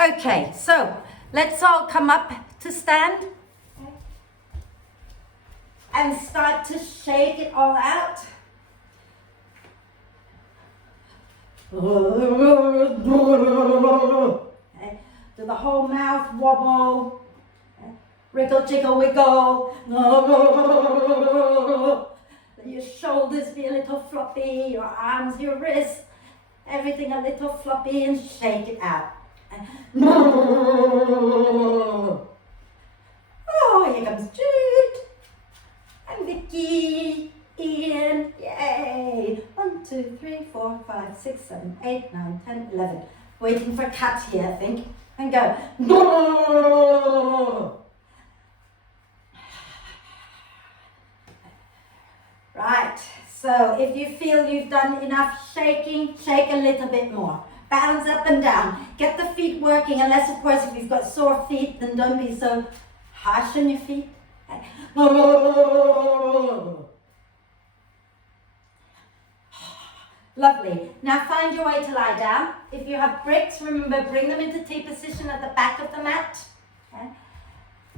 Okay, so let's all come up to stand and start to shake it all out. Okay. Do the whole mouth wobble. Okay. Wriggle, jiggle, wiggle. Let your shoulders be a little floppy, your arms, your wrists, everything a little floppy, and shake it out. Oh, here comes Jude and Vicky, Ian, yay! 1, 2, 3, 4, 5, 6, 7, 8, 9, 10, 11. Waiting for Cat here, I think. And go. Right, so if you feel you've done enough shaking, shake a little bit more. Bounce up and down. Get the feet working, unless of course if you've got sore feet, then don't be so harsh on your feet. Okay. Lovely. Now find your way to lie down. If you have bricks, remember, bring them into T position at the back of the mat. Okay.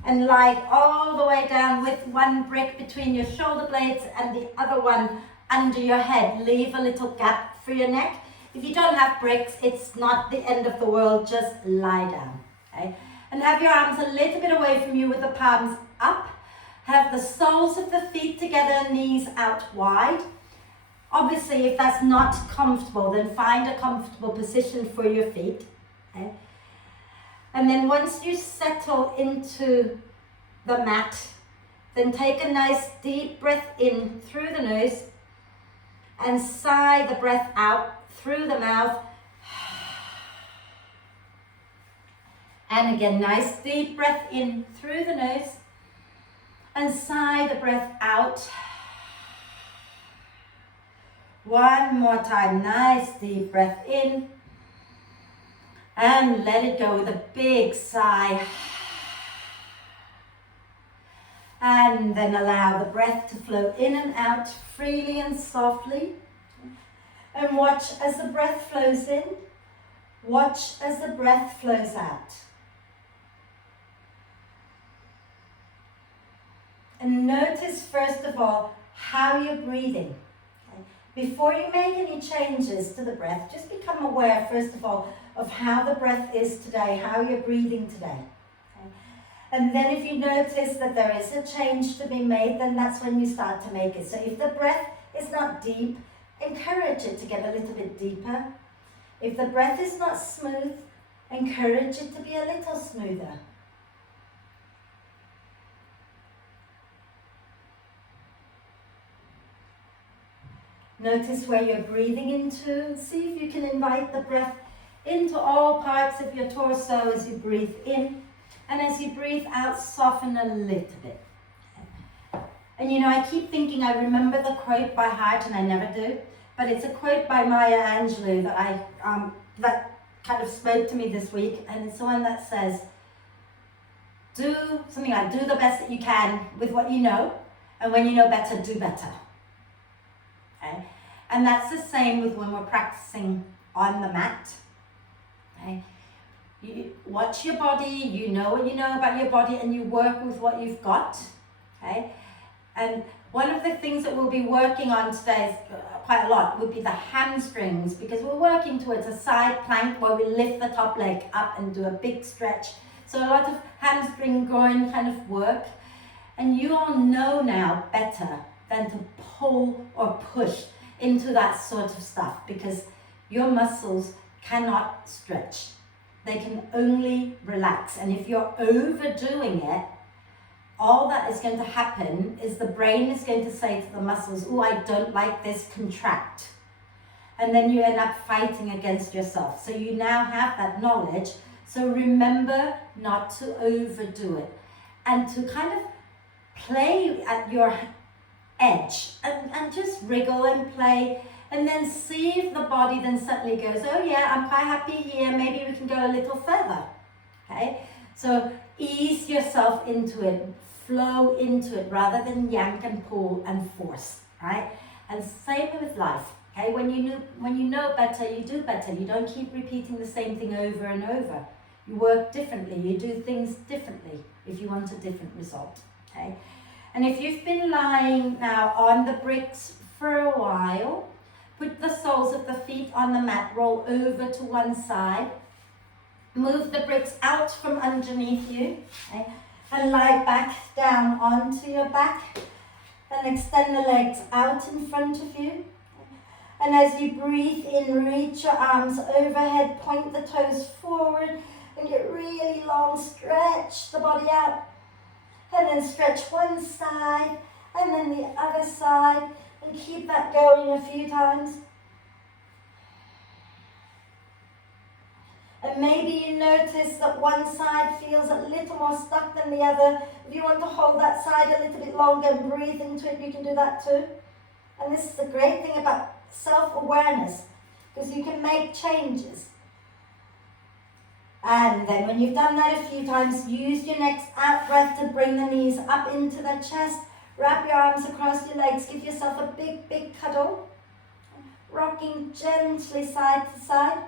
And lie all the way down with one brick between your shoulder blades and the other one under your head. Leave a little gap for your neck. If you don't have bricks, it's not the end of the world, just lie down. Okay? And have your arms a little bit away from you with the palms up. Have the soles of the feet together, knees out wide. Obviously, if that's not comfortable, then find a comfortable position for your feet. Okay? And then once you settle into the mat, then take a nice deep breath in through the nose and sigh the breath out through the mouth. And again, nice deep breath in through the nose and sigh the breath out. One more time, nice deep breath in and let it go with a big sigh. And then allow the breath to flow in and out freely and softly. And watch as the breath flows in. Watch as the breath flows out. And notice first of all how you're breathing. Okay? Before you make any changes to the breath, just become aware first of all of how the breath is today, how you're breathing today. Okay? And then if you notice that there is a change to be made, then that's when you start to make it. So if the breath is not deep, encourage it to get a little bit deeper. If the breath is not smooth, encourage it to be a little smoother. Notice where you're breathing into. See if you can invite the breath into all parts of your torso as you breathe in. And as you breathe out, soften a little bit. And you know, I keep thinking I remember the quote by heart, and I never do. But it's a quote by Maya Angelou that kind of spoke to me this week. And it's the one that says, do something like, do the best that you can with what you know. And when you know better, do better. Okay? And that's the same with when we're practicing on the mat. Okay? You watch your body, you know what you know about your body, and you work with what you've got. Okay? And one of the things that we'll be working on today quite a lot would be the hamstrings, because we're working towards a side plank where we lift the top leg up and do a big stretch. So a lot of hamstring groin kind of work. And you all know now better than to pull or push into that sort of stuff, because your muscles cannot stretch. They can only relax. And if you're overdoing it, all that is going to happen is the brain is going to say to the muscles, oh, I don't like this, contract. And then you end up fighting against yourself. So you now have that knowledge. So remember not to overdo it. And to kind of play at your edge and just wriggle and play, and then see if the body then suddenly goes, oh yeah, I'm quite happy here, maybe we can go a little further. Okay, so ease yourself into it, flow into it rather than yank and pull and force, right? And same with life. Okay, when you know better, you do better. You don't keep repeating the same thing over and over. You work differently, you do things differently if you want a different result, okay? And if you've been lying now on the bricks for a while, put the soles of the feet on the mat, roll over to one side, move the bricks out from underneath you, okay? And lie back down onto your back and extend the legs out in front of you. And as you breathe in, reach your arms overhead, point the toes forward and get really long, stretch the body out. And then stretch one side and then the other side and keep that going a few times. And maybe you notice that one side feels a little more stuck than the other. If you want to hold that side a little bit longer and breathe into it, you can do that too. And this is the great thing about self-awareness, because you can make changes. And then when you've done that a few times, use your next out breath to bring the knees up into the chest. Wrap your arms across your legs. Give yourself a big, big cuddle. Rocking gently side to side.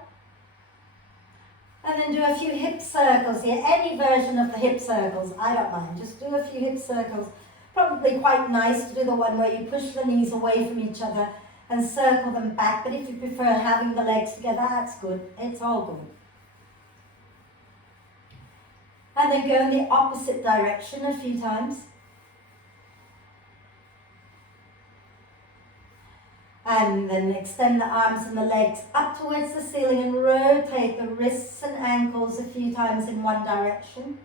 And then do a few hip circles here. Any version of the hip circles, I don't mind. Just do a few hip circles. Probably quite nice to do the one where you push the knees away from each other and circle them back. But if you prefer having the legs together, that's good. It's all good. And then go in the opposite direction a few times. And then extend the arms and the legs up towards the ceiling and rotate the wrists and ankles a few times in one direction.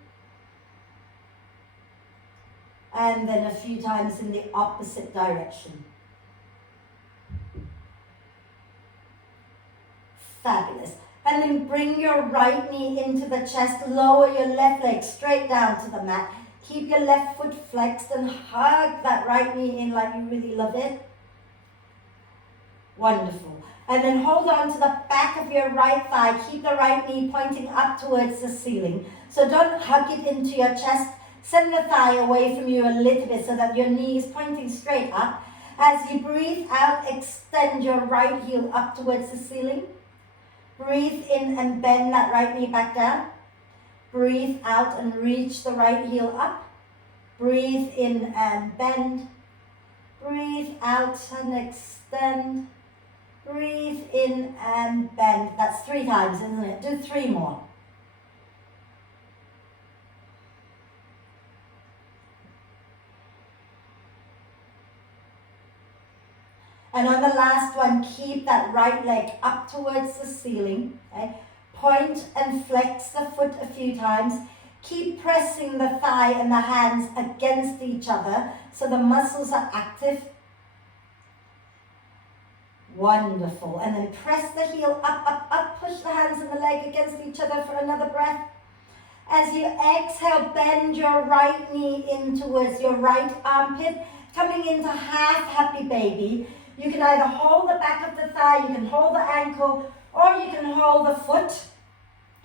And then a few times in the opposite direction. Fabulous. And then bring your right knee into the chest, lower your left leg straight down to the mat. Keep your left foot flexed and hug that right knee in like you really love it. Wonderful. And then hold on to the back of your right thigh. Keep the right knee pointing up towards the ceiling. So don't hug it into your chest. Send the thigh away from you a little bit so that your knee is pointing straight up. As you breathe out, extend your right heel up towards the ceiling. Breathe in and bend that right knee back down. Breathe out and reach the right heel up. Breathe in and bend. Breathe out and extend. Breathe in and bend. That's 3 times, isn't it? Do 3 more. And on the last one, keep that right leg up towards the ceiling. Okay? Point and flex the foot a few times. Keep pressing the thigh and the hands against each other so the muscles are active. Wonderful. And then press the heel up, up, up. Push the hands and the leg against each other for another breath. As you exhale, bend your right knee in towards your right armpit, coming into half happy baby. You can either hold the back of the thigh, you can hold the ankle, or you can hold the foot.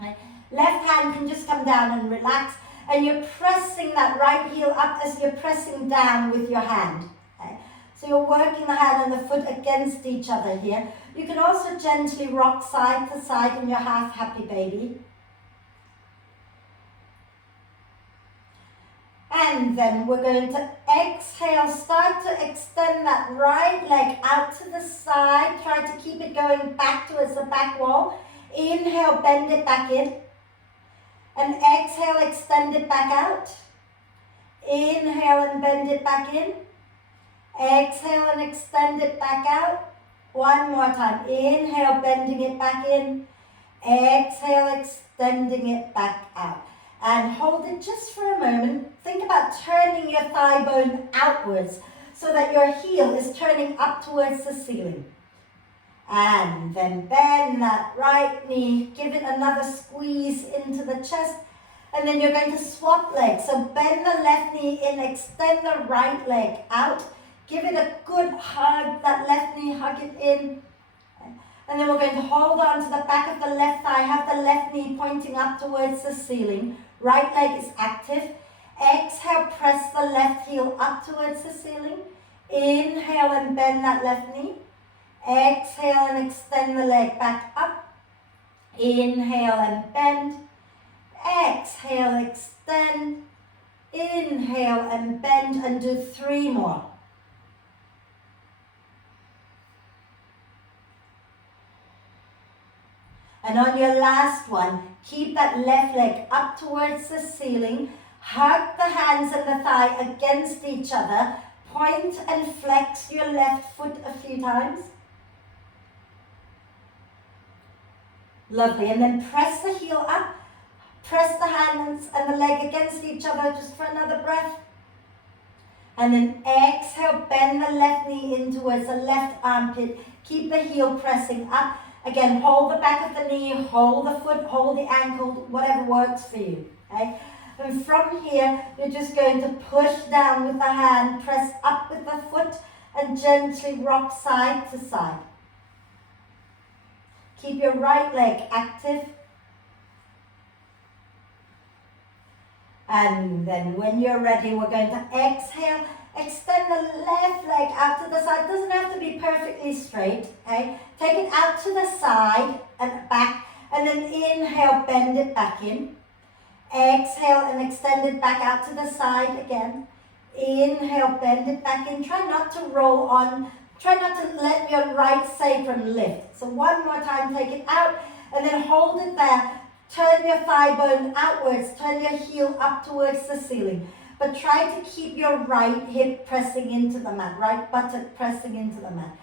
Right. Left hand can just come down and relax. And you're pressing that right heel up as you're pressing down with your hand. Okay. So you're working the hand and the foot against each other here. You can also gently rock side to side in your half happy baby. And then we're going to exhale, start to extend that right leg out to the side. Try to keep it going back towards the back wall. Inhale, bend it back in. And exhale, extend it back out. Inhale and bend it back in. Exhale and extend it back out. One more time. Inhale, bending it back in. Exhale, extending it back out. And hold it just for a moment. Think about turning your thigh bone outwards so that your heel is turning up towards the ceiling. And then bend that right knee. Give it another squeeze into the chest. And then you're going to swap legs. So bend the left knee in, extend the right leg out. Give it a good hug, that left knee, hug it in. And then we're going to hold on to the back of the left thigh. Have the left knee pointing up towards the ceiling. Right leg is active. Exhale, press the left heel up towards the ceiling. Inhale and bend that left knee. Exhale and extend the leg back up. Inhale and bend. Exhale, extend. Inhale and bend and do 3 more. And on your last one, keep that left leg up towards the ceiling. Hug the hands and the thigh against each other. Point and flex your left foot a few times. Lovely. And then press the heel up. Press the hands and the leg against each other just for another breath. And then exhale, bend the left knee in towards the left armpit. Keep the heel pressing up. Again, hold the back of the knee, hold the foot, hold the ankle, whatever works for you. Okay? And from here, you're just going to push down with the hand, press up with the foot, and gently rock side to side. Keep your right leg active. And then when you're ready, we're going to exhale. Extend the left leg out to the side. Doesn't have to be perfectly straight. Okay? Take it out to the side and back. And then inhale, bend it back in. Exhale and extend it back out to the side again. Inhale, bend it back in. Try not to roll on. Try not to let your right sacrum lift. So one more time, take it out and then hold it there. Turn your thigh bone outwards. Turn your heel up towards the ceiling. But try to keep your right hip pressing into the mat. Right buttock pressing into the mat.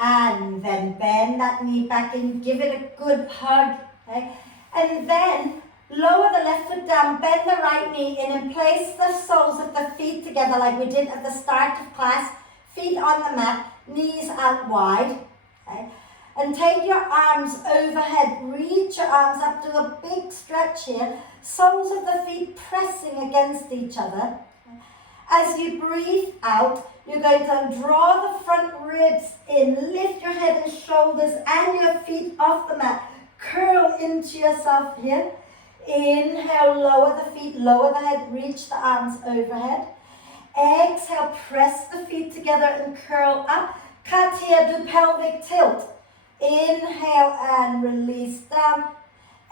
And then bend that knee back in. Give it a good hug. Okay? And then lower the left foot down. Bend the right knee in and place the soles of the feet together like we did at the start of class. Feet on the mat. Knees out wide. Okay? And take your arms overhead. Reach your arms up to a big stretch here. Soles of the feet pressing against each other. As you breathe out, you're going to draw the front ribs in. Lift your head and shoulders and your feet off the mat. Curl into yourself here. Inhale, lower the feet, lower the head, reach the arms overhead. Exhale, press the feet together and curl up. Cut here, do pelvic tilt. Inhale and release down.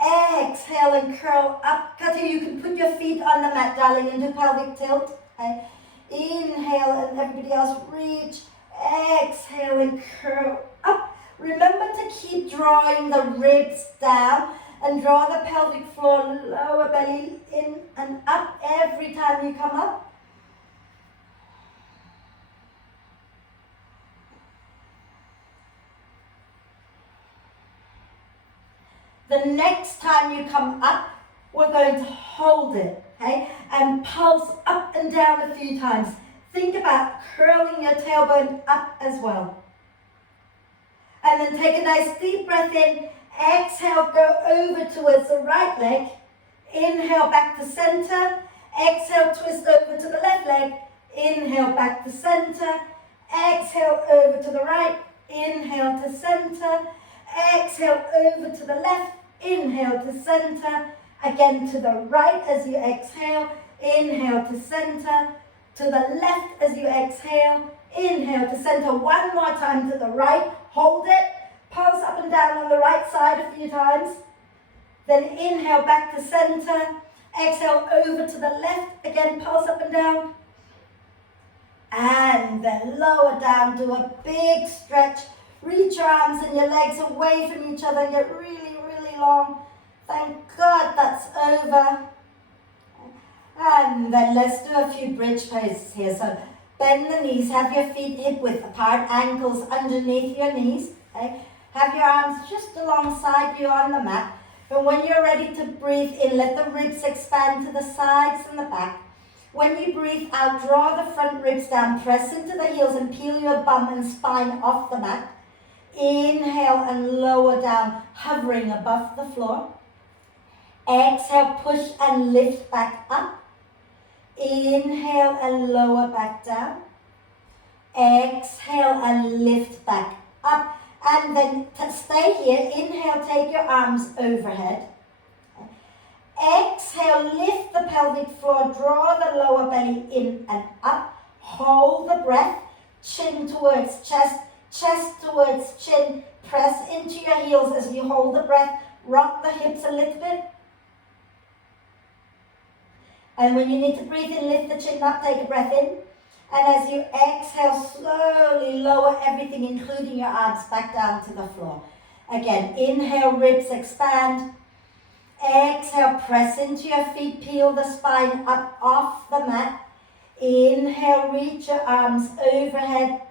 Exhale and curl up. Cut here, you can put your feet on the mat, darling, and do pelvic tilt. Okay. Inhale and everybody else reach. Exhale and curl up. Remember to keep drawing the ribs down and draw the pelvic floor, lower belly in and up every time you come up. The next time you come up, we're going to hold it, okay? And pulse up and down a few times. Think about curling your tailbone up as well. And then take a nice deep breath in. Exhale, go over towards the right leg. Inhale, back to center. Exhale, twist over to the left leg. Inhale, back to center. Exhale, over to the right. Inhale to center. Exhale, over to the left. Inhale to center. Again to the right as you exhale. Inhale to center. To the left as you exhale. Inhale to center. One more time to the right. Hold it. Pulse up and down on the right side a few times. Then inhale back to center. Exhale over to the left. Again, pulse up and down. And then lower down. Do a big stretch. Reach your arms and your legs away from each other and get really, really long. Thank God that's over. And then let's do a few bridge poses here. So bend the knees, have your feet hip width apart, ankles underneath your knees. Okay? Have your arms just alongside you on the mat. And when you're ready to breathe in, let the ribs expand to the sides and the back. When you breathe out, draw the front ribs down, press into the heels and peel your bum and spine off the mat. Inhale and lower down, hovering above the floor. Exhale, push and lift back up. Inhale and lower back down. Exhale and lift back up. And then stay here. Inhale, take your arms overhead. Exhale, lift the pelvic floor, draw the lower belly in and up. Hold the breath, chin towards chest, chest towards chin. Press into your heels as you hold the breath. Rock the hips a little bit. And when you need to breathe in, lift the chin up, take a breath in. And as you exhale, slowly lower everything, including your arms, back down to the floor. Again, inhale, ribs expand. Exhale, press into your feet, peel the spine up off the mat. Inhale, reach your arms overhead.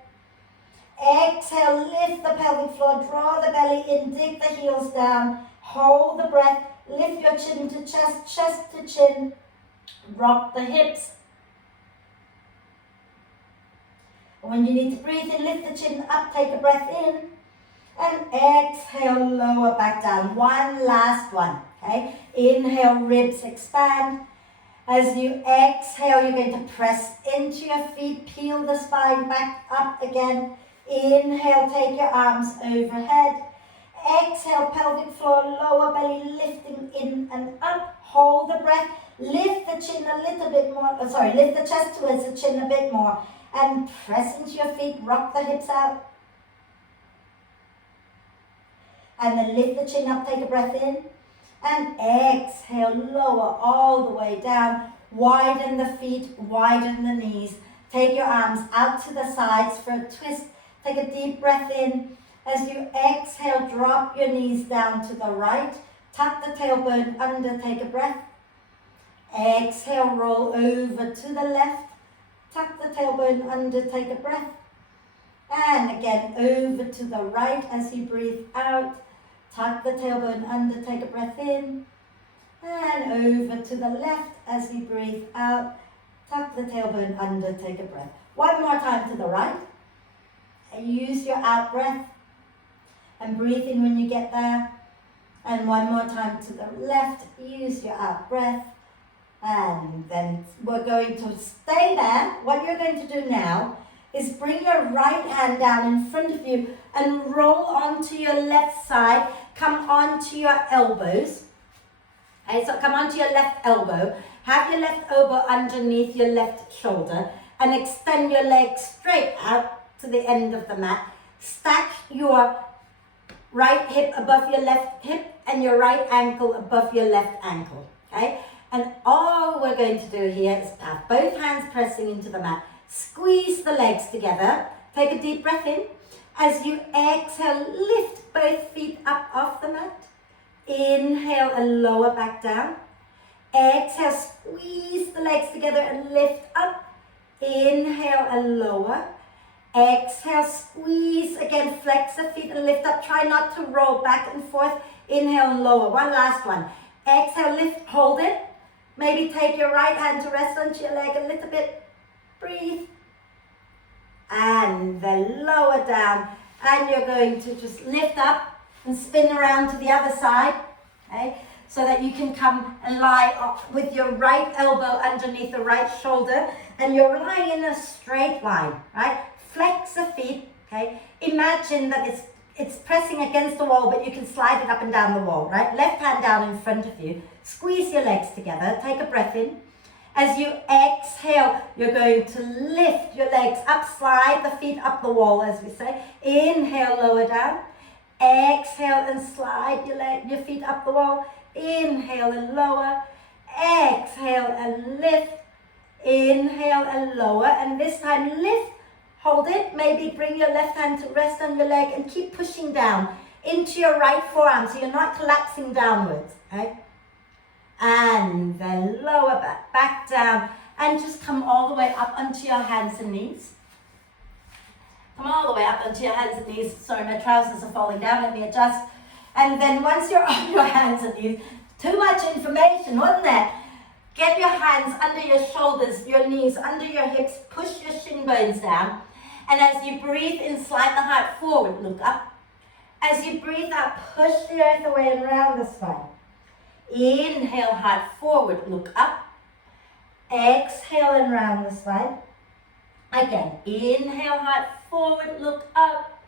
Exhale, lift the pelvic floor, draw the belly in, dig the heels down. Hold the breath, lift your chin to chest, chest to chin. Rock the hips. When you need to breathe in, lift the chin up, take a breath in. And exhale, lower back down. One last one, okay? Inhale, ribs expand. As you exhale, you're going to press into your feet, peel the spine back up again. Inhale, take your arms overhead. Exhale, pelvic floor, lower belly lifting in and up. Hold the breath. Lift the chin a little bit more. Lift the chest towards the chin a bit more. And press into your feet, rock the hips out. And then lift the chin up, take a breath in. And exhale, lower all the way down. Widen the feet, widen the knees. Take your arms out to the sides for a twist. Take a deep breath in. As you exhale, drop your knees down to the right. Tuck the tailbone under, take a breath. Exhale, roll over to the left. Tuck the tailbone under, take a breath. And again, over to the right as you breathe out. Tuck the tailbone under, take a breath in. And over to the left as you breathe out. Tuck the tailbone under, take a breath. One more time to the right. And use your out breath. And breathe in when you get there. And one more time to the left. Use your out breath. And then we're going to stay there. What you're going to do now is bring your right hand down in front of you and roll onto your left side. Come onto your elbows. Okay, so come onto your left elbow. Have your left elbow underneath your left shoulder and extend your legs straight out to the end of the mat. Stack your right hip above your left hip and your right ankle above your left ankle. Okay? And all we're going to do here is have both hands pressing into the mat. Squeeze the legs together. Take a deep breath in. As you exhale, lift both feet up off the mat. Inhale and lower back down. Exhale, squeeze the legs together and lift up. Inhale and lower. Exhale, squeeze again, flex the feet and lift up. Try not to roll back and forth. Inhale and lower. One last one. Exhale, lift, hold it. Maybe take your right hand to rest onto your leg a little bit. Breathe. And then lower down. And you're going to just lift up and spin around to the other side. Okay? So that you can come and lie up with your right elbow underneath the right shoulder. And you're lying in a straight line, right? Flex the feet, okay? Imagine that it's pressing against the wall, but you can slide it up and down the wall, right? Left hand down in front of you. Squeeze your legs together. Take a breath in. As you exhale, you're going to lift your legs up, slide the feet up the wall, as we say. Inhale, lower down. Exhale and slide your feet up the wall. Inhale and lower. Exhale and lift. Inhale and lower. And this time lift. Hold it. Maybe bring your left hand to rest on your leg and keep pushing down into your right forearm so you're not collapsing downwards. Okay? And then lower back down and just come all the way up onto your hands and knees. Come all the way up onto your hands and knees. Sorry, my trousers are falling down. Let me adjust. And then once you're on your hands and knees, too much information, wasn't there? Get your hands under your shoulders, your knees, under your hips. Push your shin bones down. And as you breathe in, slide the heart forward, look up. As you breathe out, push the earth away and round the spine. Inhale, heart forward, look up. Exhale and round the spine. Again, inhale, heart forward, look up.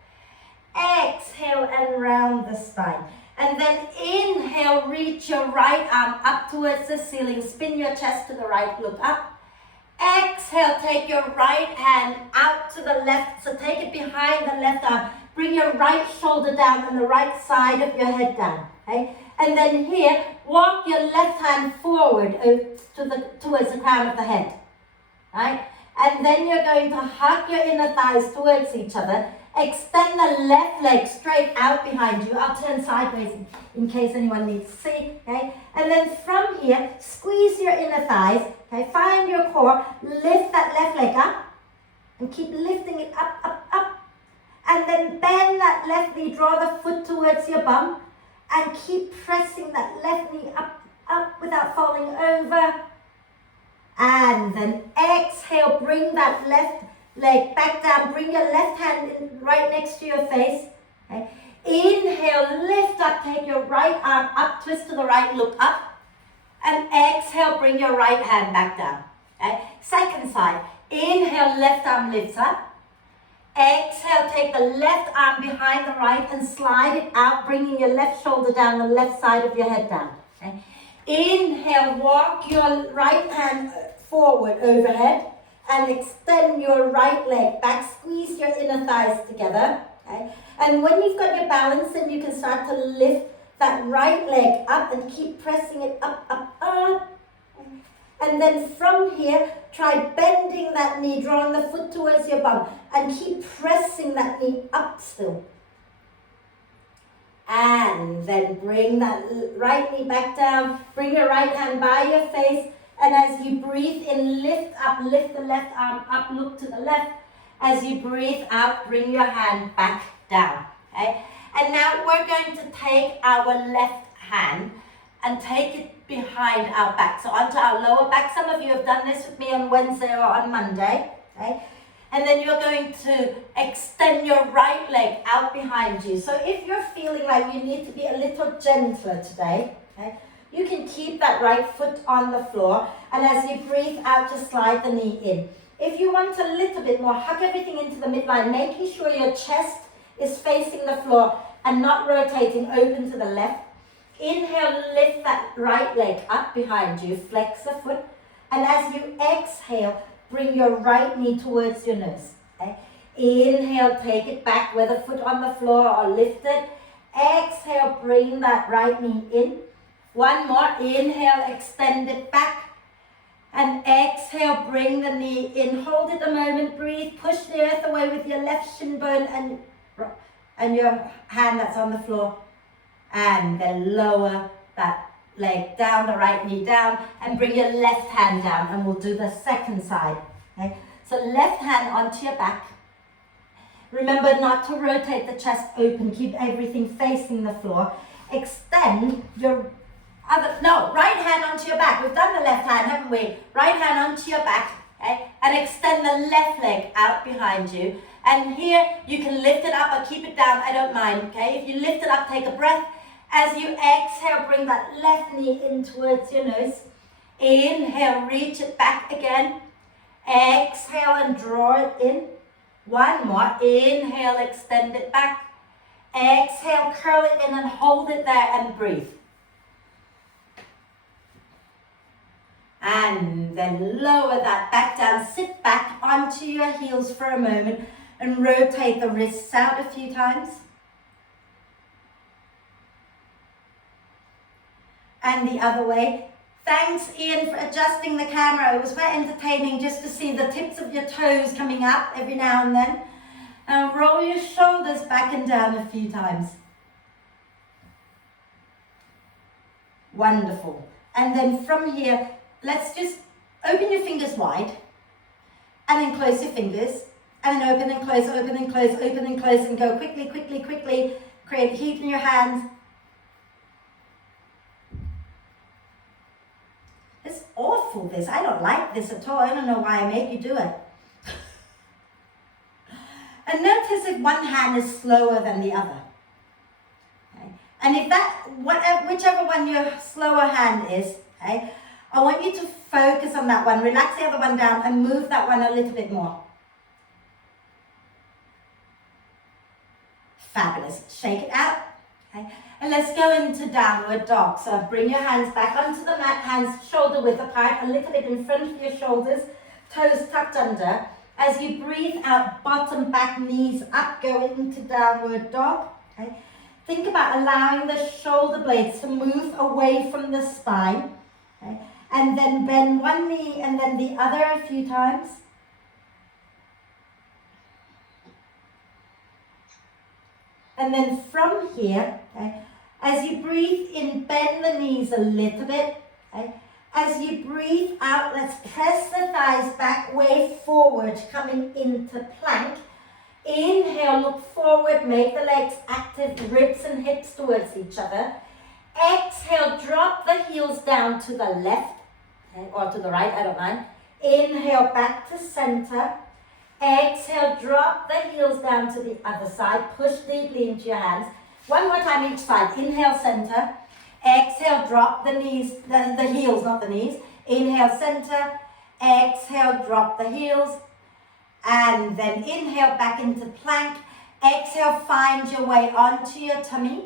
Exhale and round the spine. And then inhale, reach your right arm up towards the ceiling. Spin your chest to the right, look up. Exhale, take your right hand out to the left. So take it behind the left arm. Bring your right shoulder down and the right side of your head down. Okay? And then here, walk your left hand forward towards the crown of the head. Right? And then you're going to hug your inner thighs towards each other. Extend the left leg straight out behind you. I'll turn sideways in case anyone needs to see. Okay? And then from here, squeeze your inner thighs. Okay? Find your core. Lift that left leg up. And keep lifting it up, up, up. And then bend that left knee. Draw the foot towards your bum. And keep pressing that left knee up, up without falling over. And then exhale, bring that left leg back down. Bring your left hand in right next to your face. Okay. Inhale, lift up, take your right arm up, twist to the right, look up. And exhale, bring your right hand back down. Okay. Second side, inhale, left arm lifts up. Exhale, take the left arm behind the right and slide it out, bringing your left shoulder down, the left side of your head down. Okay. Inhale, walk your right hand forward overhead and extend your right leg back. Squeeze your inner thighs together. Okay? And when you've got your balance, then you can start to lift that right leg up and keep pressing it up, up, up. And then from here, try bending that knee, drawing the foot towards your bum, and keep pressing that knee up still. And then bring that right knee back down. Bring your right hand by your face. And as you breathe in, lift up, lift the left arm up, look to the left. As you breathe out, bring your hand back down. Okay? And now we're going to take our left hand and take it behind our back. So onto our lower back. Some of you have done this with me on Wednesday or on Monday. Okay? And then you're going to extend your right leg out behind you. So if you're feeling like you need to be a little gentler today, okay, you can keep that right foot on the floor. And as you breathe out, just slide the knee in. If you want a little bit more, hug everything into the midline, making sure your chest is facing the floor and not rotating open to the left. Inhale, lift that right leg up behind you, flex the foot. And as you exhale, bring your right knee towards your nose. Okay? Inhale, take it back, whether foot on the floor or lift it. Exhale, bring that right knee in. One more. Inhale, extend it back. And exhale, bring the knee in. Hold it a moment, breathe. Push the earth away with your left shin bone and your hand that's on the floor. And then lower that leg down, the right knee down, and bring your left hand down, and we'll do the second side. Okay? So left hand onto your back. Remember not to rotate the chest open, keep everything facing the floor. Extend your right hand onto your back. We've done the left hand, haven't we? Right hand onto your back, okay? And extend the left leg out behind you. And here you can lift it up or keep it down, I don't mind, okay? If you lift it up, take a breath. As you exhale, bring that left knee in towards your nose. Inhale, reach it back again. Exhale and draw it in. One more. Inhale, extend it back. Exhale, curl it in and hold it there and breathe. And then lower that back down. Sit back onto your heels for a moment and rotate the wrists out a few times. And the other way. Thanks, Ian, for adjusting the camera. It was quite entertaining just to see the tips of your toes coming up every now and then. And roll your shoulders back and down a few times. Wonderful. And then from here, let's just open your fingers wide. And then close your fingers. And then open and close, open and close, open and close. And go quickly, quickly, quickly. Create heat in your hands. It's awful, this. I don't like this at all. I don't know why I make you do it. And notice if one hand is slower than the other. Okay? And if whichever one your slower hand is, okay, I want you to focus on that one. Relax the other one down and move that one a little bit more. Fabulous. Shake it out. Okay? And let's go into downward dog. So bring your hands back onto the mat, hands shoulder width apart, a little bit in front of your shoulders, toes tucked under. As you breathe out, bottom, back, knees up, go into downward dog. Okay? Think about allowing the shoulder blades to move away from the spine. Okay? And then bend one knee and then the other a few times. And then from here, okay, as you breathe in, bend the knees a little bit. Okay? As you breathe out, let's press the thighs back, way forward, coming into plank. Inhale, look forward, make the legs active, ribs and hips towards each other. Exhale, drop the heels down to the left, okay, or to the right, I don't mind. Inhale, back to center. Exhale, drop the heels down to the other side. Push deeply into your hands. One more time each side. Inhale, center. Exhale, drop the knees, the heels, not the knees. Inhale, center. Exhale, drop the heels. And then inhale, back into plank. Exhale, find your way onto your tummy.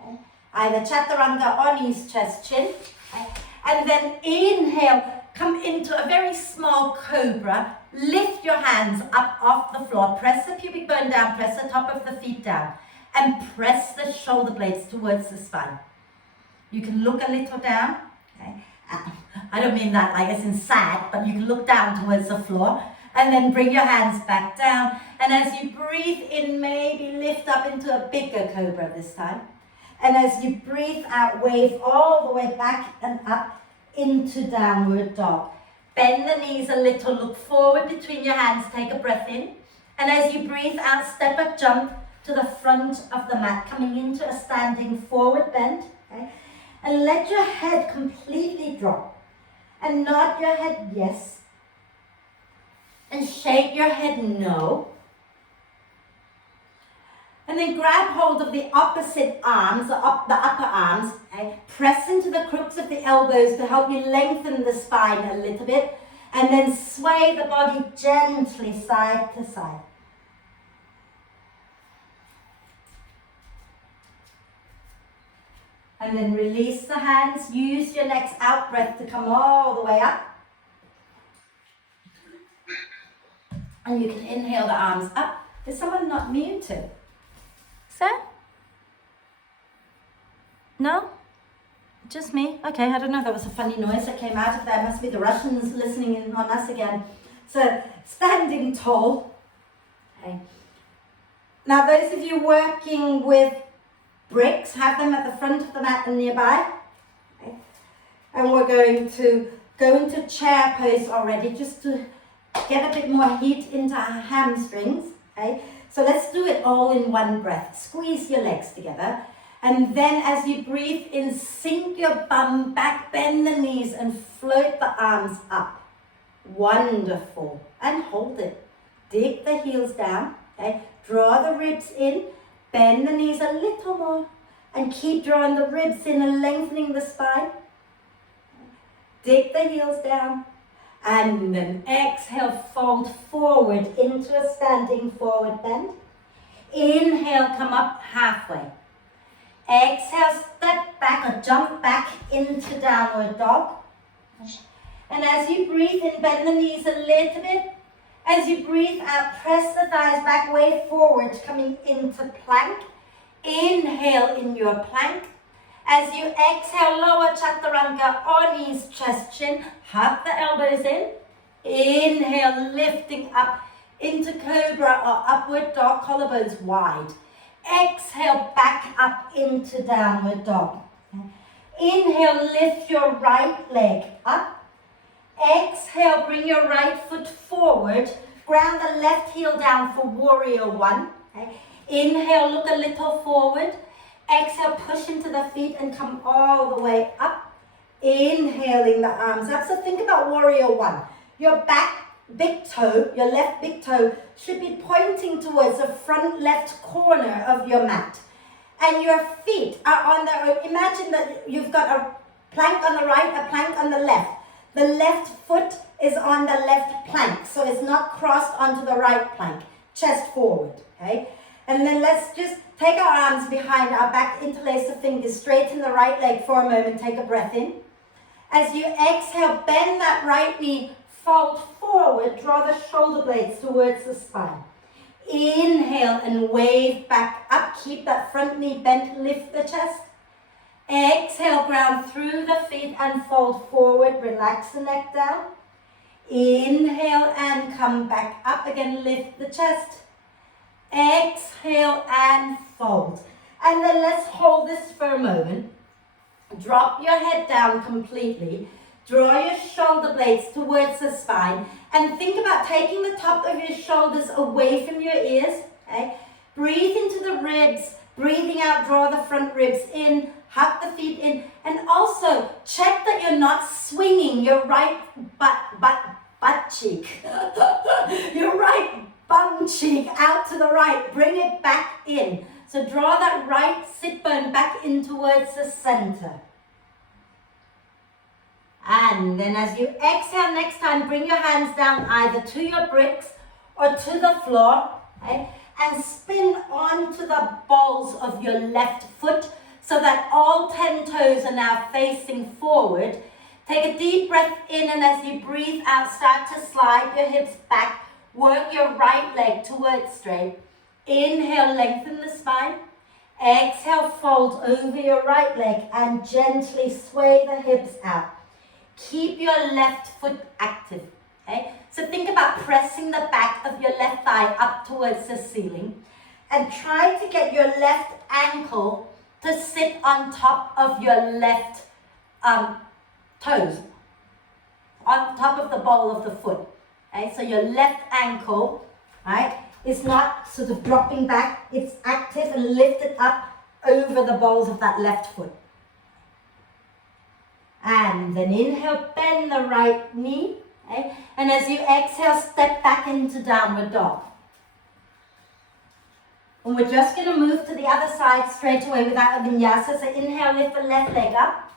Okay. Either chaturanga or knees, chest, chin. Okay. And then inhale, come into a very small cobra. Lift your hands up off the floor. Press the pubic bone down. Press the top of the feet down. And press the shoulder blades towards the spine. You can look a little down. Okay. I don't mean that like as in sad, but you can look down towards the floor. And then bring your hands back down. And as you breathe in, maybe lift up into a bigger cobra this time. And as you breathe out, wave all the way back and up into downward dog. Bend the knees a little, look forward between your hands, take a breath in. And as you breathe out, step a jump to the front of the mat, coming into a standing forward bend. Okay? And let your head completely drop. And nod your head yes. And shake your head no. And then grab hold of the opposite arms, the upper arms. Okay? Press into the crooks of the elbows to help you lengthen the spine a little bit. And then sway the body gently side to side. And then release the hands. Use your next out breath to come all the way up. And you can inhale the arms up. Is someone not muted? Sir? No? Just me? Okay, I don't know. That was a funny noise that came out of there. Must be the Russians listening in on us again. So, standing tall. Okay. Now, those of you working with bricks, have them at the front of the mat and nearby. Okay. And we're going to go into chair pose already, just to get a bit more heat into our hamstrings. Okay. So let's do it all in one breath. Squeeze your legs together. And then as you breathe in, sink your bum back, bend the knees and float the arms up. Wonderful. And hold it. Dig the heels down. Okay. Draw the ribs in. Bend the knees a little more. And keep drawing the ribs in and lengthening the spine. Dig the heels down. And then exhale, fold forward into a standing forward bend. Inhale, come up halfway. Exhale, step back or jump back into downward dog. And as you breathe in, bend the knees a little bit. As you breathe out, press the thighs back, way forward, coming into plank. Inhale in your plank. As you exhale, lower chaturanga or knees, chest, chin. Hug the elbows in. Inhale, lifting up into cobra or upward dog, collarbones wide. Exhale, back up into downward dog. Inhale, lift your right leg up. Exhale, bring your right foot forward. Ground the left heel down for warrior one. Okay. Inhale, look a little forward. Exhale, push into the feet and come all the way up. Inhaling the arms up. So think about warrior one. Your back big toe, your left big toe, should be pointing towards the front left corner of your mat. And your feet are on their own. Imagine that you've got a plank on the right, a plank on the left. The left foot is on the left plank, so it's not crossed onto the right plank. Chest forward, okay? And then let's just take our arms behind our back, interlace the fingers, straighten the right leg for a moment, take a breath in. As you exhale, bend that right knee, fold forward, draw the shoulder blades towards the spine. Inhale and wave back up. Keep that front knee bent, lift the chest. Exhale, ground through the feet and fold forward. Relax the neck down. Inhale and come back up again, lift the chest. Exhale and fold. And then let's hold this for a moment. Drop your head down completely. Draw your shoulder blades towards the spine. And think about taking the top of your shoulders away from your ears. Okay? Breathe into the ribs. Breathing out, draw the front ribs in. Hug the feet in. And also, check that you're not swinging your right butt cheek. Your right bum cheek out to the right. Bring it back in. So draw that right sit bone back in towards the center. And then as you exhale next time, bring your hands down either to your bricks or to the floor. Okay? And spin onto the balls of your left foot so that all 10 toes are now facing forward. Take a deep breath in, and as you breathe out, start to slide your hips back. Work your right leg towards straight. Inhale, lengthen the spine. Exhale, fold over your right leg and gently sway the hips out. Keep your left foot active. Okay? So think about pressing the back of your left thigh up towards the ceiling and try to get your left ankle to sit on top of your left toes, on top of the ball of the foot. Okay? So your left ankle, right, is not sort of dropping back, it's active and lifted up over the balls of that left foot. And then inhale, bend the right knee. Okay? And as you exhale, step back into downward dog. And we're just going to move to the other side straight away without a vinyasa. So inhale, lift the left leg up.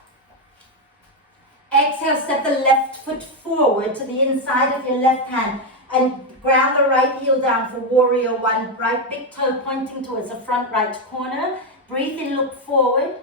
Exhale, step the left foot forward to the inside of your left hand and ground the right heel down for warrior one. Right big toe pointing towards the front right corner. Breathe in, look forward.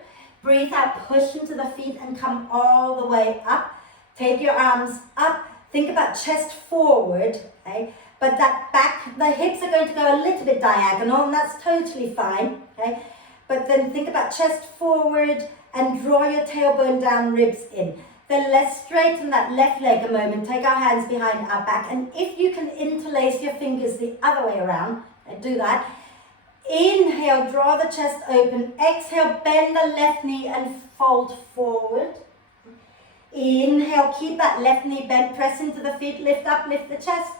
Breathe out, push into the feet and come all the way up. Take your arms up. Think about chest forward, okay? But that back, the hips are going to go a little bit diagonal, and that's totally fine, okay? But then think about chest forward and draw your tailbone down, ribs in. Then let's straighten that left leg a moment. Take our hands behind our back, and if you can interlace your fingers the other way around, do that. Inhale, draw the chest open. Exhale, bend the left knee and fold forward. Inhale, keep that left knee bent, press into the feet, lift up, lift the chest.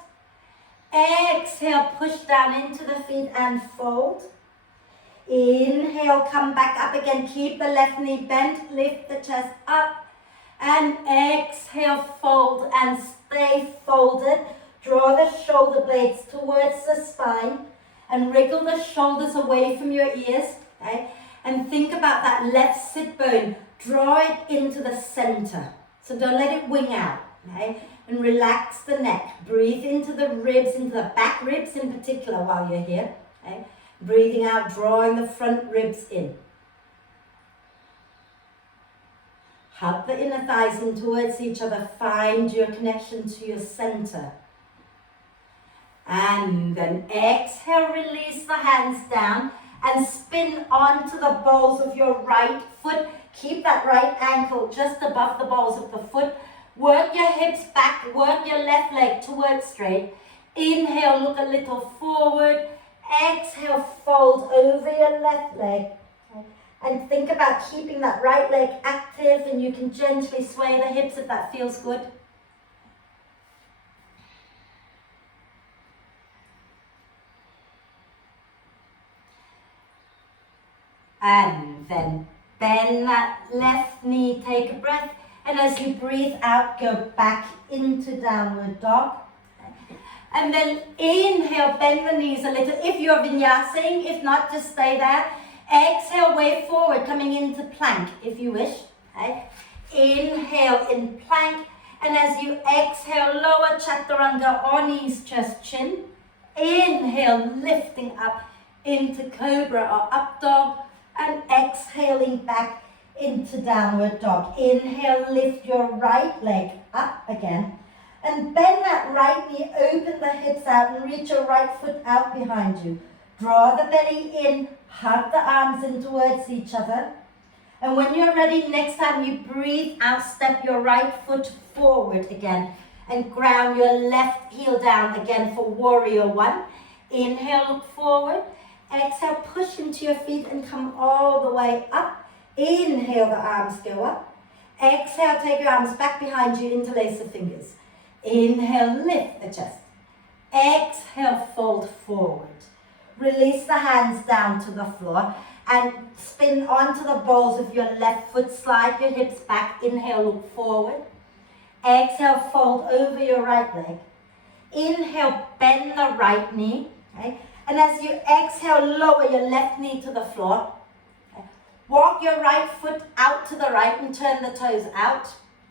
Exhale, push down into the feet and fold. Inhale, come back up again, keep the left knee bent, lift the chest up. And exhale, fold and stay folded. Draw the shoulder blades towards the spine and wriggle the shoulders away from your ears. Okay? And think about that left sit bone. Draw it into the center. So don't let it wing out, okay? And relax the neck. Breathe into the ribs, into the back ribs in particular while you're here, okay? Breathing out, drawing the front ribs in. Hug the inner thighs in towards each other. Find your connection to your center. And then exhale, release the hands down and spin onto the balls of your right foot. Keep that right ankle just above the balls of the foot. Work your hips back, work your left leg towards straight. Inhale, look a little forward. Exhale, fold over your left leg. Okay. And think about keeping that right leg active, and you can gently sway the hips if that feels good. And then bend that left knee, take a breath, and as you breathe out, go back into downward dog. And then inhale, bend the knees a little. If you're vinyasing, if not, just stay there. Exhale, wave forward, coming into plank, if you wish. Okay. Inhale in plank, and as you exhale, lower chaturanga or knees, chest, chin. Inhale, lifting up into cobra or up dog. And exhaling back into downward dog. Inhale, lift your right leg up again. And bend that right knee, open the hips out and reach your right foot out behind you. Draw the belly in, hug the arms in towards each other. And when you're ready, next time you breathe out, step your right foot forward again and ground your left heel down again for warrior one. Inhale, look forward. Exhale, push into your feet and come all the way up. Inhale, the arms go up. Exhale, take your arms back behind you, interlace the fingers. Inhale, lift the chest. Exhale, fold forward. Release the hands down to the floor and spin onto the balls of your left foot. Slide your hips back. Inhale, look forward. Exhale, fold over your right leg. Inhale, bend the right knee. Okay? And as you exhale, lower your left knee to the floor. Okay? Walk your right foot out to the right and turn the toes out.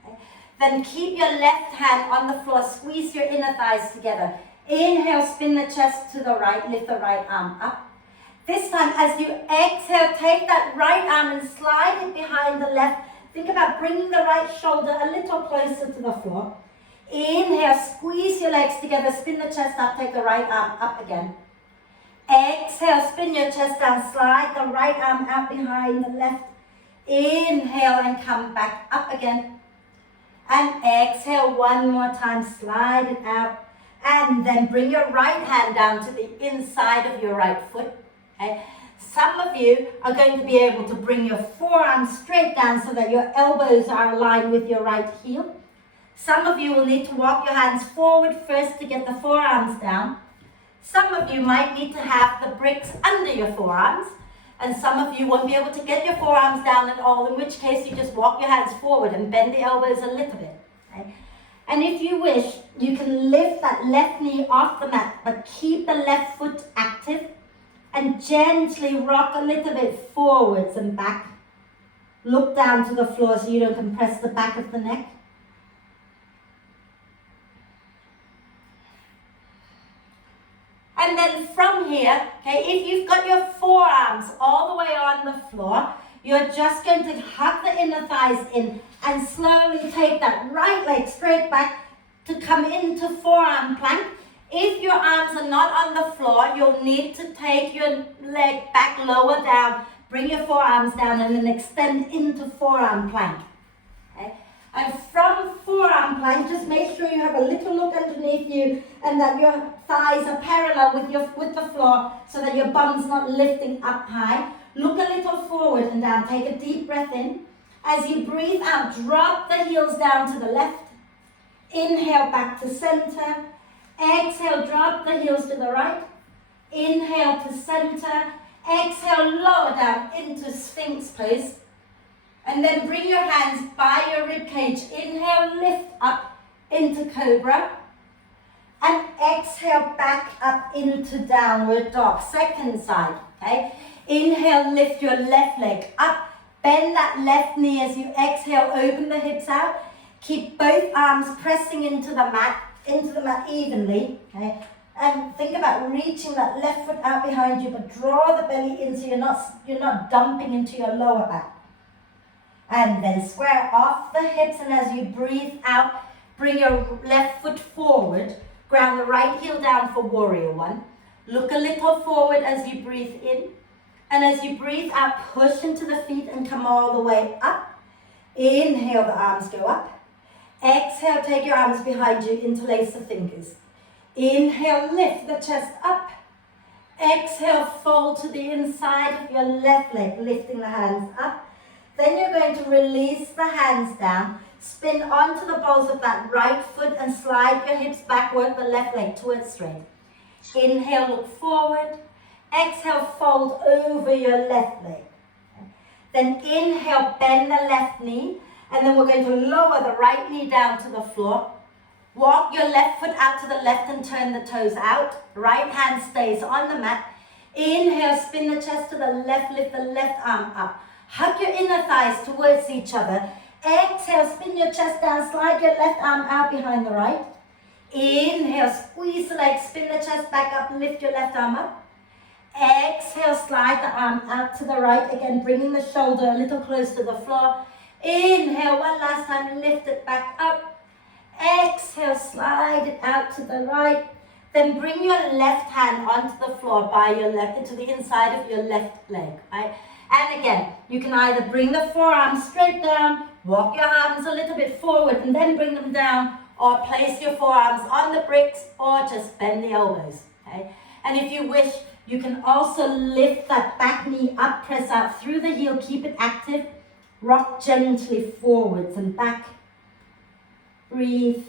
Okay? Then keep your left hand on the floor. Squeeze your inner thighs together. Inhale, spin the chest to the right. Lift the right arm up. This time, as you exhale, take that right arm and slide it behind the left. Think about bringing the right shoulder a little closer to the floor. Inhale, squeeze your legs together, spin the chest up, take the right arm up again. Exhale, spin your chest down, slide the right arm out behind the left. Inhale and come back up again. And exhale one more time, slide it out. And then bring your right hand down to the inside of your right foot. Okay? Some of you are going to be able to bring your forearms straight down so that your elbows are aligned with your right heel. Some of you will need to walk your hands forward first to get the forearms down. Some of you might need to have the bricks under your forearms. And some of you won't be able to get your forearms down at all, in which case you just walk your hands forward and bend the elbows a little bit. Okay? And if you wish, you can lift that left knee off the mat, but keep the left foot active and gently rock a little bit forwards and back. Look down to the floor so you don't compress the back of the neck. And then from here, okay, if you've got your forearms all the way on the floor, you're just going to hug the inner thighs in and slowly take that right leg straight back to come into forearm plank. If your arms are not on the floor, you'll need to take your leg back lower down, bring your forearms down and then extend into forearm plank. Okay? And from forearm plank, just make sure you have a little look underneath you and that your thighs are parallel with the floor so that your bum's not lifting up high. Look a little forward and down. Take a deep breath in. As you breathe out, drop the heels down to the left. Inhale back to center. Exhale, drop the heels to the right. Inhale to center. Exhale, lower down into Sphinx pose. And then bring your hands by your rib cage. Inhale, lift up into Cobra. And exhale, back up into Downward Dog. Second side, okay? Inhale, lift your left leg up. Bend that left knee as you exhale, open the hips out. Keep both arms pressing into the mat evenly, okay? And think about reaching that left foot out behind you, but draw the belly in so you're not dumping into your lower back. And then square off the hips, and as you breathe out, bring your left foot forward. Ground the right heel down for warrior one. Look a little forward as you breathe in. And as you breathe out, push into the feet and come all the way up. Inhale, the arms go up. Exhale, take your arms behind you, interlace the fingers. Inhale, lift the chest up. Exhale, fold to the inside of your left leg, lifting the hands up. Then you're going to release the hands down, spin onto the balls of that right foot and slide your hips back, work the left leg towards straight. Inhale, look forward. Exhale, fold over your left leg. Then inhale, bend the left knee, and then we're going to lower the right knee down to the floor. Walk your left foot out to the left and turn the toes out. Right hand stays on the mat. Inhale, spin the chest to the left, lift the left arm up. Hug your inner thighs towards each other. Exhale, spin your chest down, slide your left arm out behind the right. Inhale, squeeze the legs, spin the chest back up, lift your left arm up. Exhale, slide the arm out to the right, again bringing the shoulder a little close to the floor. Inhale, one last time, lift it back up. Exhale, slide it out to the right. Then bring your left hand onto the floor by your left, into the inside of your left leg, right? And again, you can either bring the forearms straight down, walk your arms a little bit forward and then bring them down, or place your forearms on the bricks, or just bend the elbows, okay? And if you wish, you can also lift that back knee up, press out through the heel, keep it active, rock gently forwards and back. Breathe.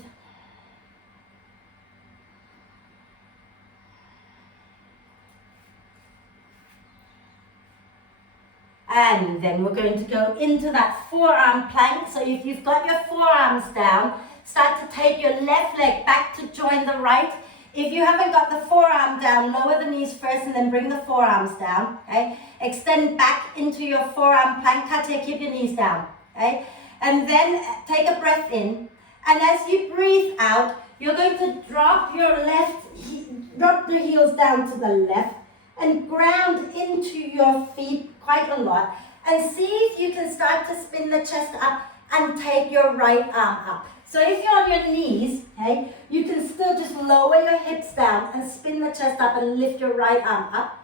And then we're going to go into that forearm plank. So if you've got your forearms down, start to take your left leg back to join the right. If you haven't got the forearm down, lower the knees first and then bring the forearms down, okay? Extend back into your forearm plank, Katya, keep your knees down, okay? And then take a breath in. And as you breathe out, you're going to drop drop the heels down to the left and ground into your feet quite a lot. And see if you can start to spin the chest up and take your right arm up. So if you're on your knees, okay, you can still just lower your hips down and spin the chest up and lift your right arm up.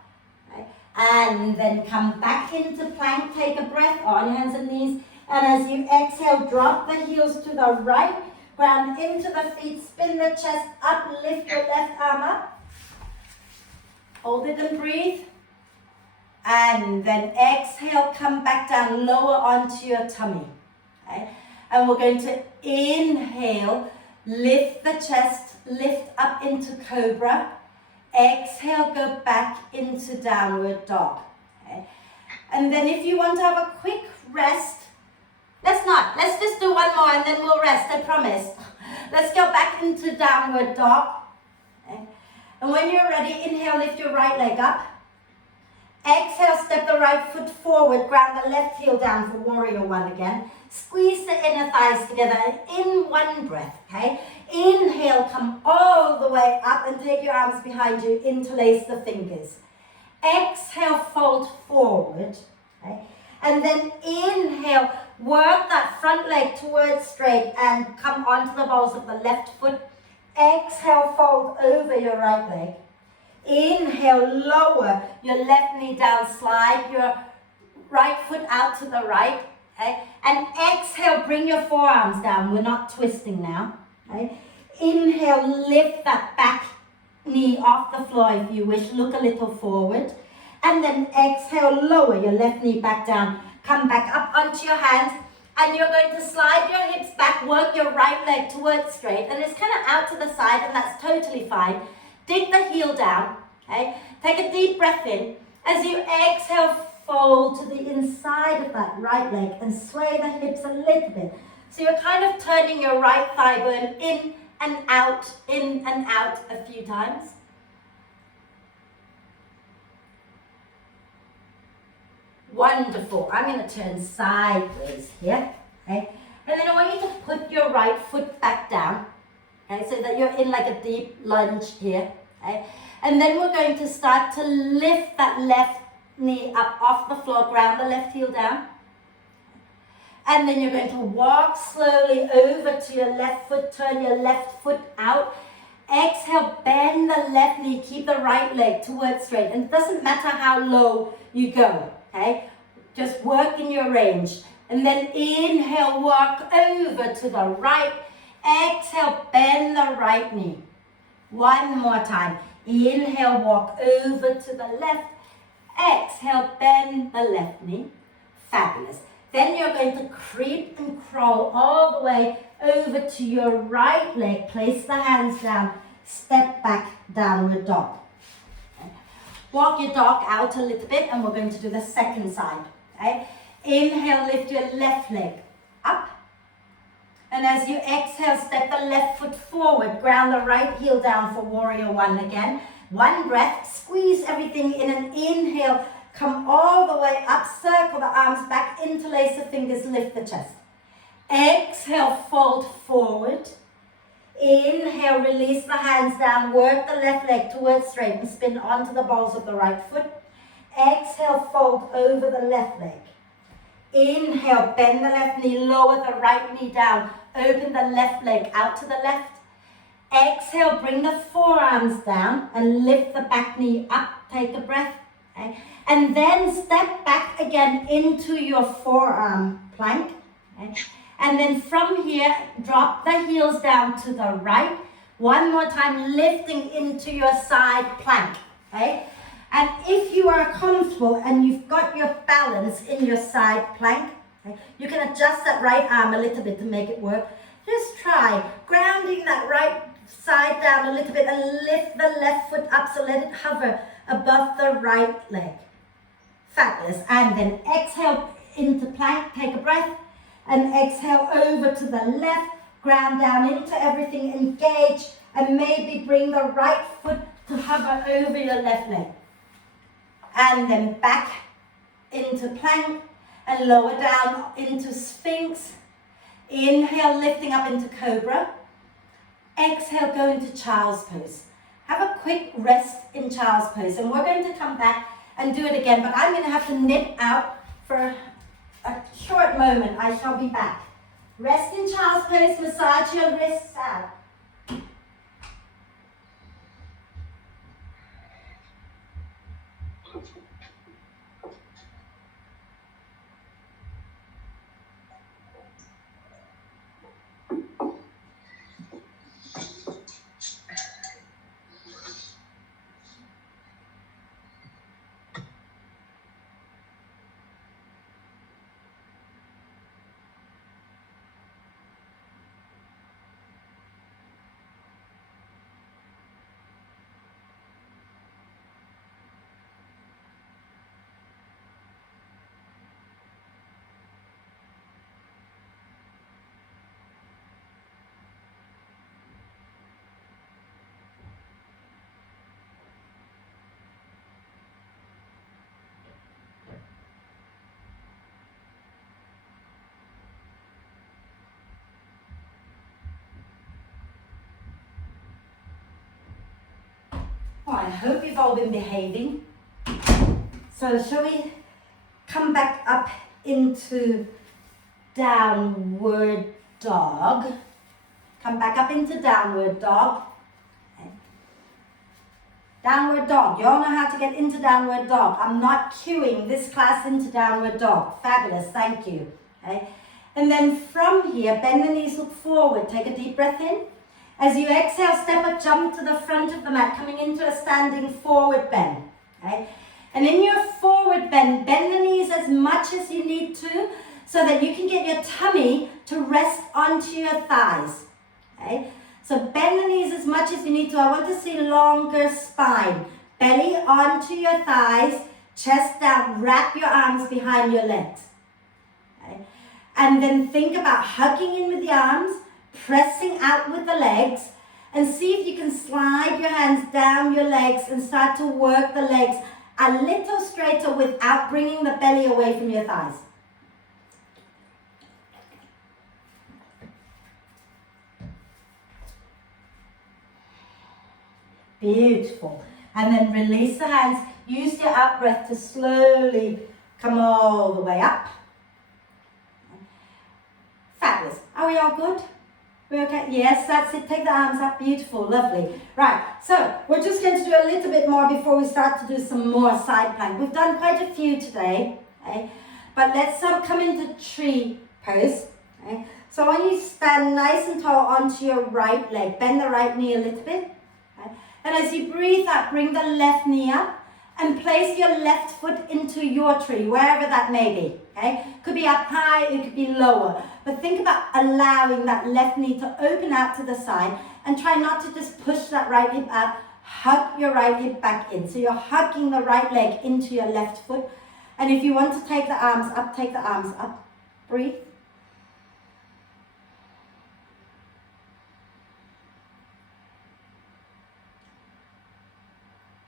Okay? And then come back into plank, take a breath on your hands and knees. And as you exhale, drop the heels to the right, ground into the feet, spin the chest up, lift your left arm up. Hold it and breathe. And then exhale, come back down, lower onto your tummy. Okay? And we're going to inhale, lift the chest, lift up into cobra. Exhale, go back into downward dog. Okay? And then if you want to have a quick rest, let's just do one more and then we'll rest, I promise. Let's go back into downward dog. Okay? And when you're ready, inhale, lift your right leg up. Exhale, step the right foot forward, ground the left heel down for warrior one again. Squeeze the inner thighs together in one breath, okay? Inhale, come all the way up and take your arms behind you, interlace the fingers. Exhale, fold forward, okay? And then inhale, work that front leg towards straight and come onto the balls of the left foot. Exhale, fold over your right leg. Inhale, lower your left knee down, slide your right foot out to the right, okay? And exhale, bring your forearms down. We're not twisting now, okay? Inhale, lift that back knee off the floor if you wish, look a little forward. And then exhale, lower your left knee back down. Come back up onto your hands and you're going to slide your hips back, work your right leg towards straight, and it's kind of out to the side, and that's totally fine. Dig the heel down, okay? Take a deep breath in. As you exhale, fold to the inside of that right leg and sway the hips a little bit. So you're kind of turning your right thigh bone in and out a few times. Wonderful. I'm going to turn sideways here, okay? And then I want you to put your right foot back down, okay, so that you're in like a deep lunge here, okay? And then we're going to start to lift that left knee up off the floor, ground the left heel down. And then you're going to walk slowly over to your left foot, turn your left foot out. Exhale, bend the left knee, keep the right leg towards straight. And it doesn't matter how low you go, okay? Just work in your range. And then inhale, walk over to the right. Exhale, bend the right knee. One more time. Inhale, walk over to the left. Exhale, bend the left knee. Fabulous. Then you're going to creep and crawl all the way over to your right leg. Place the hands down. Step back, downward dog. Okay. Walk your dog out a little bit and we're going to do the second side. Okay. Inhale, lift your left leg up. And as you exhale, step the left foot forward. Ground the right heel down for warrior one again. One breath, squeeze everything in and inhale. Come all the way up, circle the arms back, interlace the fingers, lift the chest. Exhale, fold forward. Inhale, release the hands down, work the left leg towards straight and spin onto the balls of the right foot. Exhale, fold over the left leg. Inhale, bend the left knee, lower the right knee down. Open the left leg out to the left. Exhale, bring the forearms down and lift the back knee up. Take a breath. Okay? And then step back again into your forearm plank. Okay? And then from here, drop the heels down to the right. One more time, lifting into your side plank. Okay? And if you are comfortable and you've got your balance in your side plank, okay, you can adjust that right arm a little bit to make it work. Just try grounding that right side down a little bit and lift the left foot up, so let it hover above the right leg. Fabulous. And then exhale into plank, take a breath, and exhale over to the left, ground down into everything, engage, and maybe bring the right foot to hover over your left leg. And then back into plank and lower down into Sphinx. Inhale, lifting up into Cobra. Exhale, go into Child's Pose. Have a quick rest in Child's Pose, and we're going to come back and do it again, but I'm going to have to nip out for a short moment. I shall be back. Rest in Child's Pose, massage your wrists out. Well, I hope you've all been behaving. So shall we come back up into downward dog? Come back up into downward dog. Okay. Downward dog. You all know how to get into downward dog. I'm not cueing this class into downward dog. Fabulous, thank you. Okay. And then from here, bend the knees, look forward. Take a deep breath in. As you exhale, step up, jump to the front of the mat, coming into a standing forward bend. Okay? And in your forward bend, bend the knees as much as you need to, so that you can get your tummy to rest onto your thighs. Okay? So bend the knees as much as you need to. I want to see longer spine. Belly onto your thighs, chest down, wrap your arms behind your legs. Okay? And then think about hugging in with the arms, pressing out with the legs, and see if you can slide your hands down your legs and start to work the legs a little straighter without bringing the belly away from your thighs. Beautiful. And then release the hands. Use your out breath to slowly come all the way up. Fabulous. Are we all good? We okay? Yes, that's it. Take the arms up. Beautiful. Lovely. Right. So we're just going to do a little bit more before we start to do some more side plank. We've done quite a few today. Okay? But let's come into tree pose. Okay? So I want you to stand nice and tall onto your right leg. Bend the right knee a little bit. Okay? And as you breathe out, bring the left knee up and place your left foot into your tree, wherever that may be. Okay? Could be up high, it could be lower. But think about allowing that left knee to open out to the side, and try not to just push that right hip out. Hug your right hip back in. So you're hugging the right leg into your left foot. And if you want to take the arms up, take the arms up. Breathe.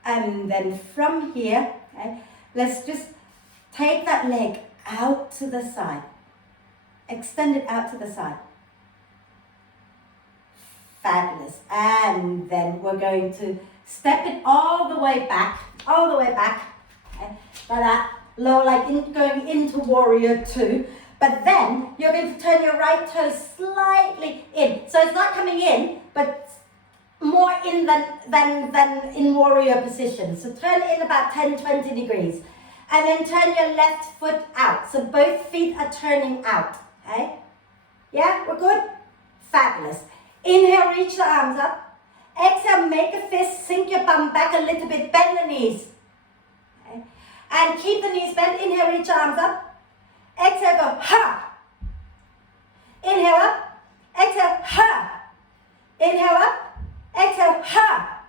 And then from here, okay, let's just take that leg out to the side. Extend it out to the side. Fabulous. And then we're going to step it all the way back, okay, like that. low, like going into warrior two. But then you're going to turn your right toe slightly in. So it's not coming in, but more in than in warrior position. So turn in about 10-20 degrees. And then turn your left foot out. So both feet are turning out. Okay? Yeah, we're good? Fabulous. Inhale, reach the arms up. Exhale, make a fist, sink your bum back a little bit, bend the knees. Okay? And keep the knees bent. Inhale, reach the arms up. Exhale, go ha. Inhale up. Exhale, ha. Inhale up. Exhale, ha.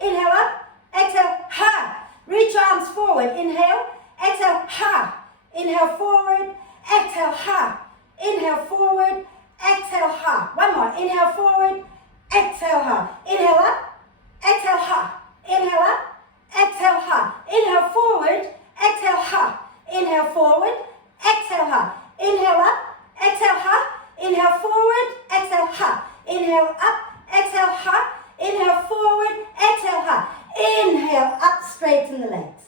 Inhale up. Exhale, ha. Reach your arms forward. Inhale. Exhale, ha. Inhale forward. Exhale, ha. Inhale forward. Exhale, ha. One more. Inhale forward. Exhale, ha. Inhale up. Exhale, ha. Inhale up. Exhale, ha. Inhale forward. Exhale, ha. Inhale forward. Exhale, ha. Inhale up. Exhale, ha. Inhale forward. Exhale, ha. Inhale up. Exhale, ha. Inhale forward. Exhale, ha. Inhale, up, straighten the legs.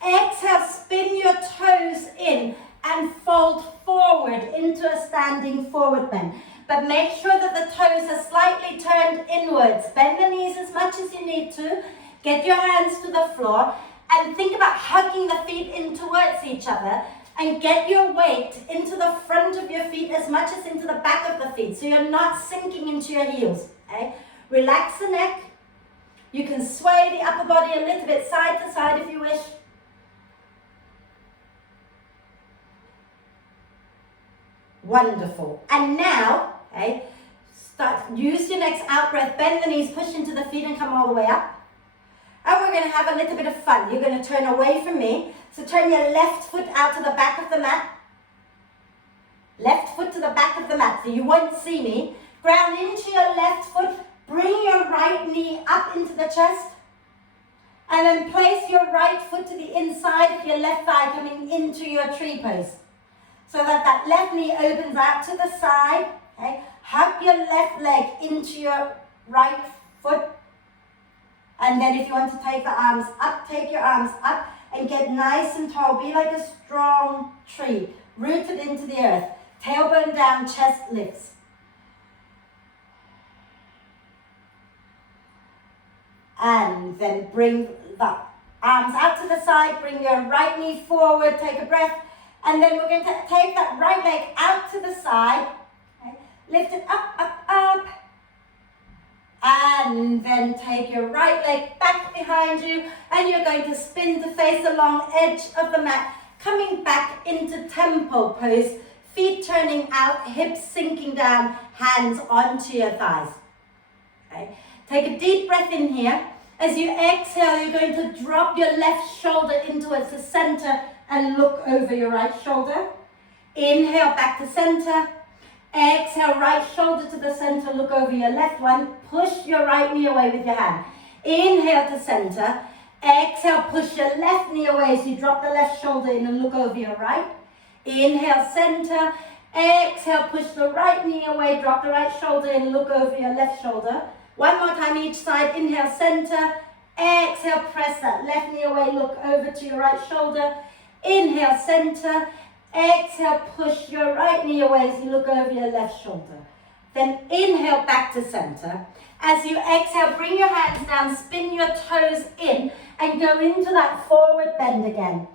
Exhale, spin your toes in and fold forward into a standing forward bend. But make sure that the toes are slightly turned inwards. Bend the knees as much as you need to. Get your hands to the floor and think about hugging the feet in towards each other and get your weight into the front of your feet as much as into the back of the feet so you're not sinking into your heels. Okay? Relax the neck. You can sway the upper body a little bit side to side if you wish. Wonderful. And now, okay, use your next out breath, bend the knees, push into the feet and come all the way up. And we're going to have a little bit of fun. You're going to turn away from me. So turn your left foot out to the back of the mat. Left foot to the back of the mat so you won't see me. Ground into your left foot. Bring your right knee up into the chest. And then place your right foot to the inside of your left thigh coming into your tree pose. So that left knee opens out to the side. Okay? Hug your left leg into your right foot. And then if you want to take the arms up, take your arms up and get nice and tall. Be like a strong tree, rooted into the earth. Tailbone down, chest lifts. And then bring the arms out to the side, bring your right knee forward, take a breath. And then we're going to take that right leg out to the side. Okay? Lift it up, up, up. And then take your right leg back behind you. And you're going to spin to face the long edge of the mat. Coming back into tempo pose. Feet turning out, hips sinking down, hands onto your thighs. Okay? Take a deep breath in here. As you exhale, you're going to drop your left shoulder into the center and look over your right shoulder. Inhale, back to center. Exhale, right shoulder to the center, look over your left one. Push your right knee away with your hand. Inhale to center. Exhale, push your left knee away as you drop the left shoulder in and look over your right. Inhale, center. Exhale, push the right knee away, drop the right shoulder in, look over your left shoulder. One more time each side. Inhale, center. Exhale, press that left knee away, look over to your right shoulder. Inhale, center. Exhale, push your right knee away as you look over your left shoulder. Then inhale, back to center. As you exhale, bring your hands down, spin your toes in, and go into that forward bend again.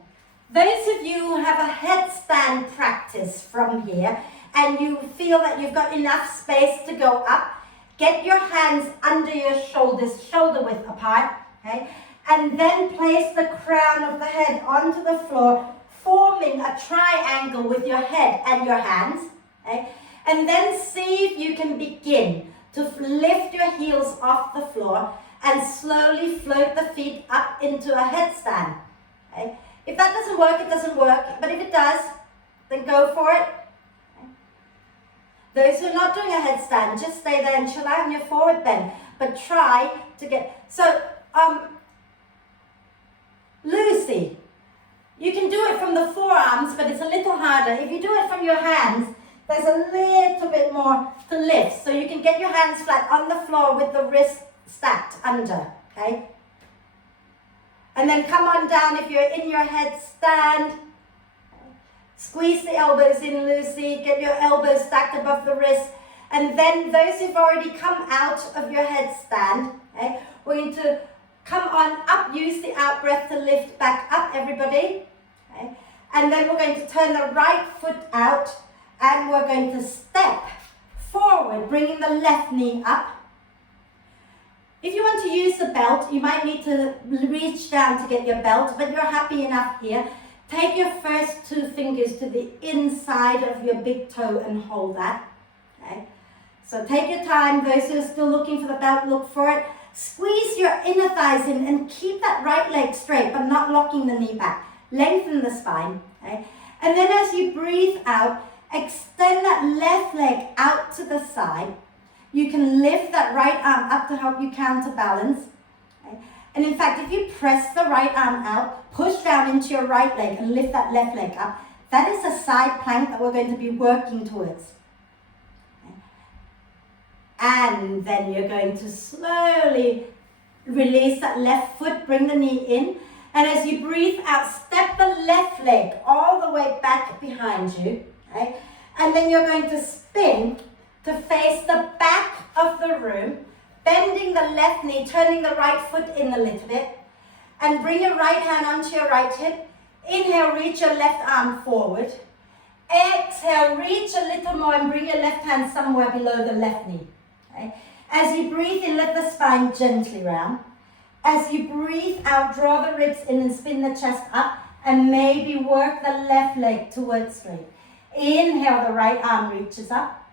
Those of you who have a headstand practice from here, and you feel that you've got enough space to go up, get your hands under your shoulders, shoulder width apart, okay? And then place the crown of the head onto the floor, forming a triangle with your head and your hands, okay? And then see if you can begin to lift your heels off the floor and slowly float the feet up into a headstand, okay? If that doesn't work, it doesn't work, but if it does, then go for it. Okay? Those who are not doing a headstand, just stay there and chill out in your forward bend, but try to get, so, Lucy, you can do it from the forearms, but it's a little harder. If you do it from your hands, there's a little bit more to lift. So you can get your hands flat on the floor with the wrist stacked under, okay? And then come on down if you're in your headstand. Squeeze the elbows in loosely, get your elbows stacked above the wrist. And then those who've already come out of your headstand, okay, we're going to come on up, use the out breath to lift back up, everybody. Okay. And then we're going to turn the right foot out and we're going to step forward, bringing the left knee up. If you want to use the belt, you might need to reach down to get your belt, but you're happy enough here. Take your first 2 fingers to the inside of your big toe and hold that. Okay. So take your time. Those who are still looking for the belt, look for it. Squeeze your inner thighs in and keep that right leg straight, but not locking the knee back. Lengthen the spine. Okay. And then as you breathe out, extend that left leg out to the side. You can lift that right arm up to help you counterbalance. Okay. And in fact, if you press the right arm out, push down into your right leg and lift that left leg up, that is a side plank that we're going to be working towards. Okay. And then you're going to slowly release that left foot, bring the knee in. And as you breathe out, step the left leg all the way back behind you. Okay. And then you're going to spin to face the back of the room, bending the left knee, turning the right foot in a little bit, and bring your right hand onto your right hip. Inhale, reach your left arm forward. Exhale, reach a little more and bring your left hand somewhere below the left knee. Okay? As you breathe in, let the spine gently round. As you breathe out, draw the ribs in and spin the chest up, and maybe work the left leg towards straight. Inhale, the right arm reaches up.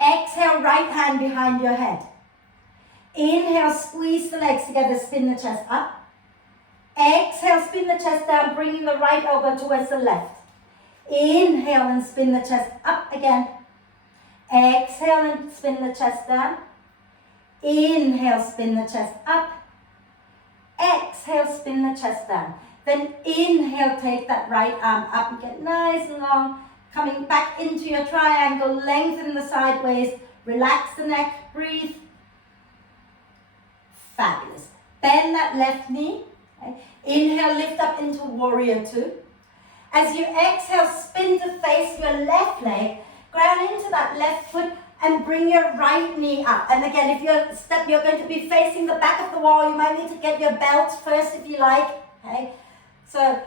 Exhale, right hand behind your head. Inhale, squeeze the legs together, spin the chest up. Exhale, spin the chest down, bringing the right elbow towards the left. Inhale and spin the chest up again. Exhale and spin the chest down. Inhale, spin the chest up. Exhale, spin the chest down. Then inhale, take that right arm up and get nice and long. Coming back into your triangle, lengthen the sideways, relax the neck, breathe. Fabulous. Bend that left knee. Okay. Inhale, lift up into warrior 2. As you exhale, spin to face your left leg, ground into that left foot and bring your right knee up. And again, if you're going to be facing the back of the wall, you might need to get your belt first if you like. Okay. So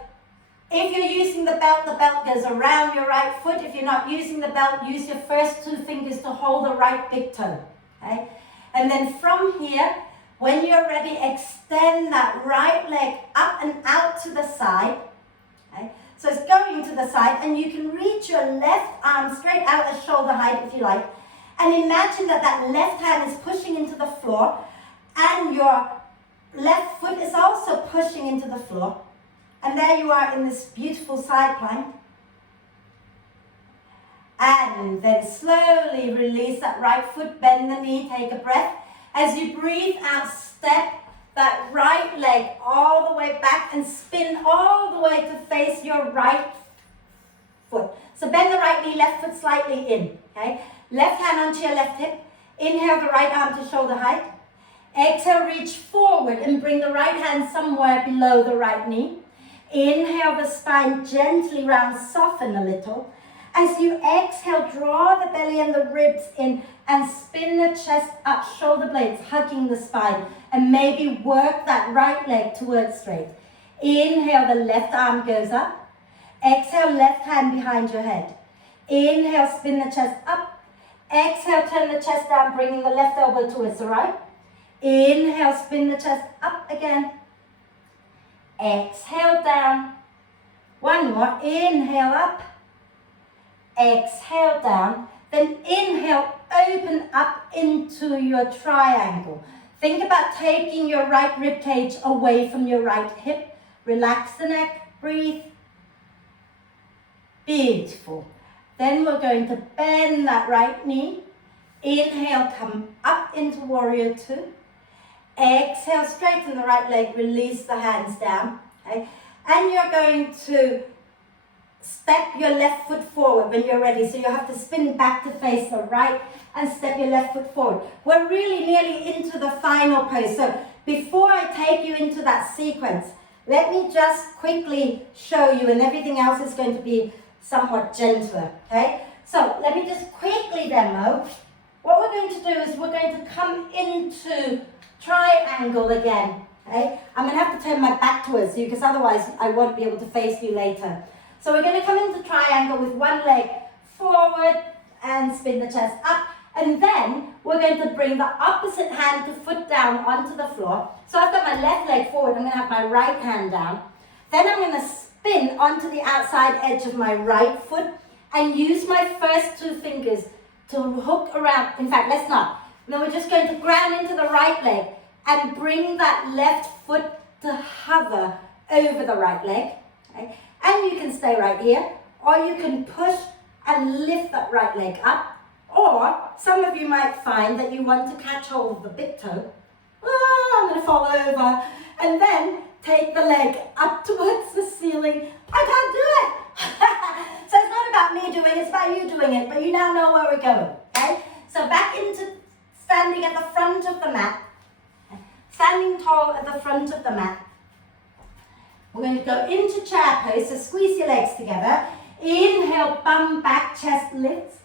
if you're using the belt goes around your right foot. If you're not using the belt, use your first 2 fingers to hold the right big toe. Okay? And then from here, when you're ready, extend that right leg up and out to the side. Okay? So it's going to the side, and you can reach your left arm straight out at shoulder height if you like. And imagine that that left hand is pushing into the floor, and your left foot is also pushing into the floor. And there you are in this beautiful side plank. And then slowly release that right foot, bend the knee, take a breath. As you breathe out, step that right leg all the way back and spin all the way to face your right foot. So bend the right knee, left foot slightly in. Okay? Left hand onto your left hip. Inhale the right arm to shoulder height. Exhale, reach forward and bring the right hand somewhere below the right knee. Inhale the spine gently round, soften a little. As you exhale, draw the belly and the ribs in and spin the chest up, shoulder blades hugging the spine, and maybe work that right leg towards straight. Inhale, the left arm goes up. Exhale, left hand behind your head. Inhale, spin the chest up. Exhale, turn the chest down, bringing the left elbow towards the right. Inhale, spin the chest up again. Exhale down. One more. Inhale up. Exhale down. Then inhale, open up into your triangle. Think about taking your right rib cage away from your right hip. Relax the neck. Breathe. Beautiful. Then we're going to bend that right knee. Inhale, come up into warrior 2. Exhale, straighten the right leg, release the hands down. Okay? And you're going to step your left foot forward when you're ready. So you have to spin back to face the right and step your left foot forward. We're really nearly into the final pose. So before I take you into that sequence, let me just quickly show you, and everything else is going to be somewhat gentler, okay? So let me just quickly demo. What we're going to do is we're going to come into triangle again, okay? I'm going to have to turn my back towards you because otherwise I won't be able to face you later. So we're going to come into triangle with one leg forward and spin the chest up. And then we're going to bring the opposite hand to foot down onto the floor. So I've got my left leg forward, I'm going to have my right hand down. Then I'm going to spin onto the outside edge of my right foot and use my first two fingers to hook around. In fact, let's not. Then we're just going to ground into the right leg and bring that left foot to hover over the right leg. Okay? And you can stay right here, or you can push and lift that right leg up. Or some of you might find that you want to catch hold of the big toe. Oh, I'm going to fall over. And then take the leg up towards the ceiling. I can't do it. So it's not about me doing it, it's about you doing it. But you now know where we're going. Okay? So back into standing at the front of the mat. Standing tall at the front of the mat. We're going to go into chair pose. So squeeze your legs together. Inhale, bum back, chest lifts.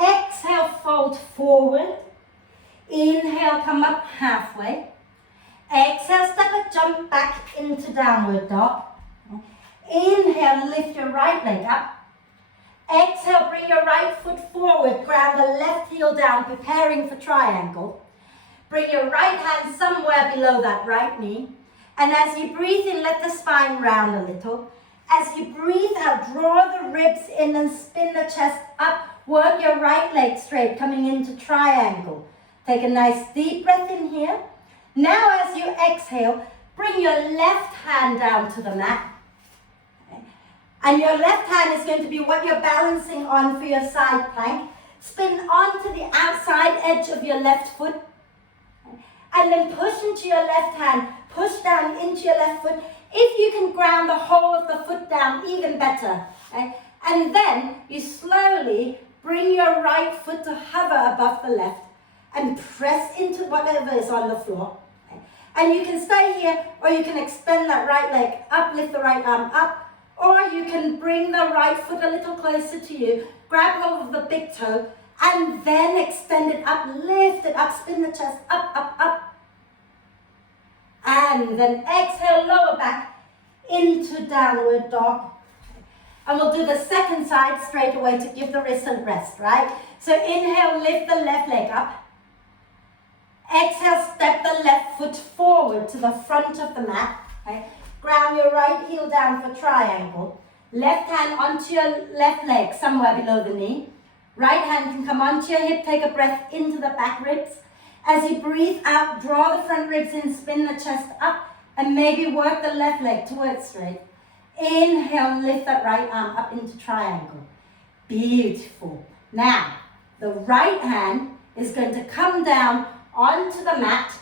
Exhale, fold forward. Inhale, come up halfway. Exhale, step a jump back into downward dog. Inhale, lift your right leg up. Exhale, bring your right foot forward. Ground the left heel down, preparing for triangle. Bring your right hand somewhere below that right knee. And as you breathe in, let the spine round a little. As you breathe out, draw the ribs in and spin the chest up. Work your right leg straight, coming into triangle. Take a nice deep breath in here. Now as you exhale, bring your left hand down to the mat. Okay. And your left hand is going to be what you're balancing on for your side plank. Spin onto the outside edge of your left foot. Okay. And then push into your left hand. Push down into your left foot. If you can ground the whole of the foot down, even better. Okay. And then you slowly bring your right foot to hover above the left and press into whatever is on the floor. Okay. And you can stay here, or you can extend that right leg up, lift the right arm up, or you can bring the right foot a little closer to you, grab hold of the big toe, and then extend it up, lift it up, spin the chest up, up, up. And then exhale, lower back into downward dog. And we'll do the second side straight away to give the wrist a rest, right? So inhale, lift the left leg up. Exhale, step the left foot forward to the front of the mat. Okay? Ground your right heel down for triangle. Left hand onto your left leg, somewhere below the knee. Right hand can come onto your hip, take a breath into the back ribs. As you breathe out, draw the front ribs in, spin the chest up, and maybe work the left leg towards straight. Inhale, lift that right arm up into triangle. Beautiful. Now, the right hand is going to come down onto the mat,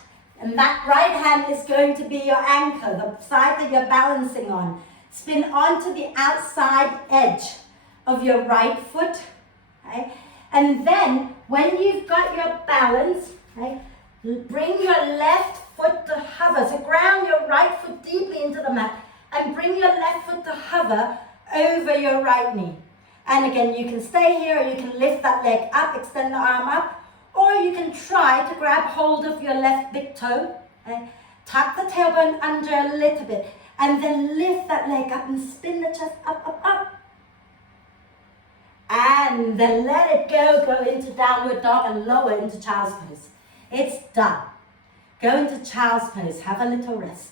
and that right hand is going to be your anchor, the side that you're balancing on. Spin onto the outside edge of your right foot. Okay? And then, when you've got your balance, okay, bring your left foot to hover. So ground your right foot deeply into the mat and bring your left foot to hover over your right knee. And again, you can stay here, or you can lift that leg up, extend the arm up, or you can try to grab hold of your left big toe, okay? Tuck the tailbone under a little bit, and then lift that leg up and spin the chest up, up, up. And then let it go into downward dog and lower into child's pose. It's done. Go into child's pose, have a little rest.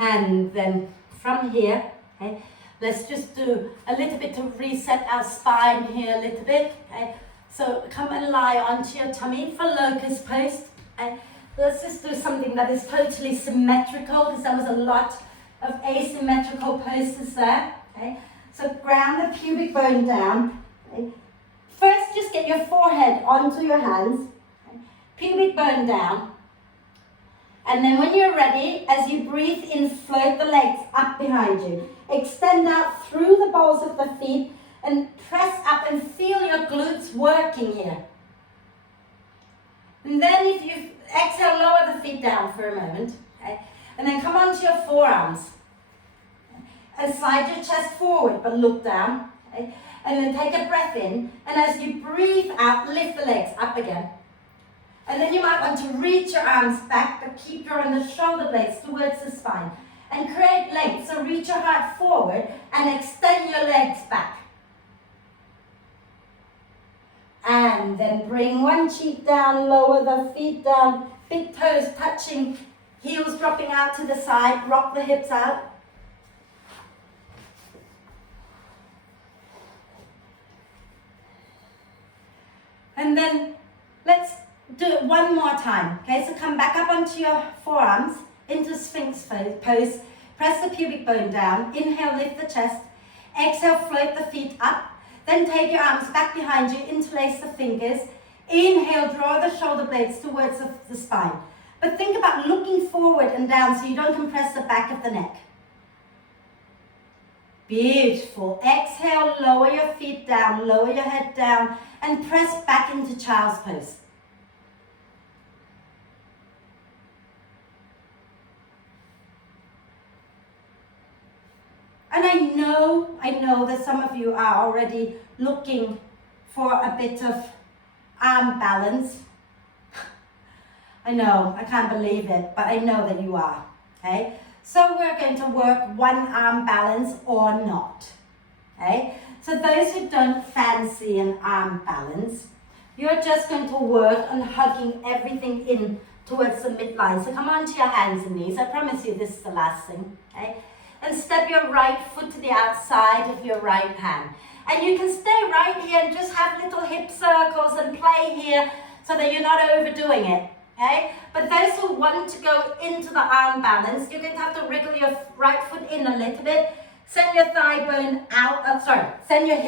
And then from here, okay, let's just do a little bit to reset our spine here a little bit. Okay. So come and lie onto your tummy for locust pose. And let's just do something that is totally symmetrical, because there was a lot of asymmetrical poses there. Okay. So ground the pubic bone down. Okay. First, just get your forehead onto your hands. Okay. pubic bone down. And then when you're ready, as you breathe in, float the legs up behind you. Extend out through the balls of the feet and press up and feel your glutes working here. And then if you exhale, lower the feet down for a moment. Okay? And then come onto your forearms. And slide your chest forward, but look down. Okay? And then take a breath in. And as you breathe out, lift the legs up again. And then you might want to reach your arms back, but keep drawing the shoulder blades towards the spine. And create length, so reach your heart forward and extend your legs back. And then bring one cheek down, lower the feet down, big toes touching, heels dropping out to the side, rock the hips out. And then let's do it one more time. Okay, so come back up onto your forearms, into Sphinx pose. Press the pubic bone down. Inhale, lift the chest. Exhale, float the feet up. Then take your arms back behind you, interlace the fingers. Inhale, draw the shoulder blades towards the spine. But think about looking forward and down so you don't compress the back of the neck. Beautiful. Exhale, lower your feet down, lower your head down, and press back into child's pose. And I know that some of you are already looking for a bit of arm balance. I know, I can't believe it, but I know that you are, okay? So we're going to work one arm balance or not, okay? So those who don't fancy an arm balance, you're just going to work on hugging everything in towards the midline. So come onto your hands and knees. I promise you this is the last thing, okay? And step your right foot to the outside of your right hand. And you can stay right here and just have little hip circles and play here so that you're not overdoing it, okay? But those who want to go into the arm balance, you're going to have to wriggle your right foot in a little bit. Send your thigh bone out, send your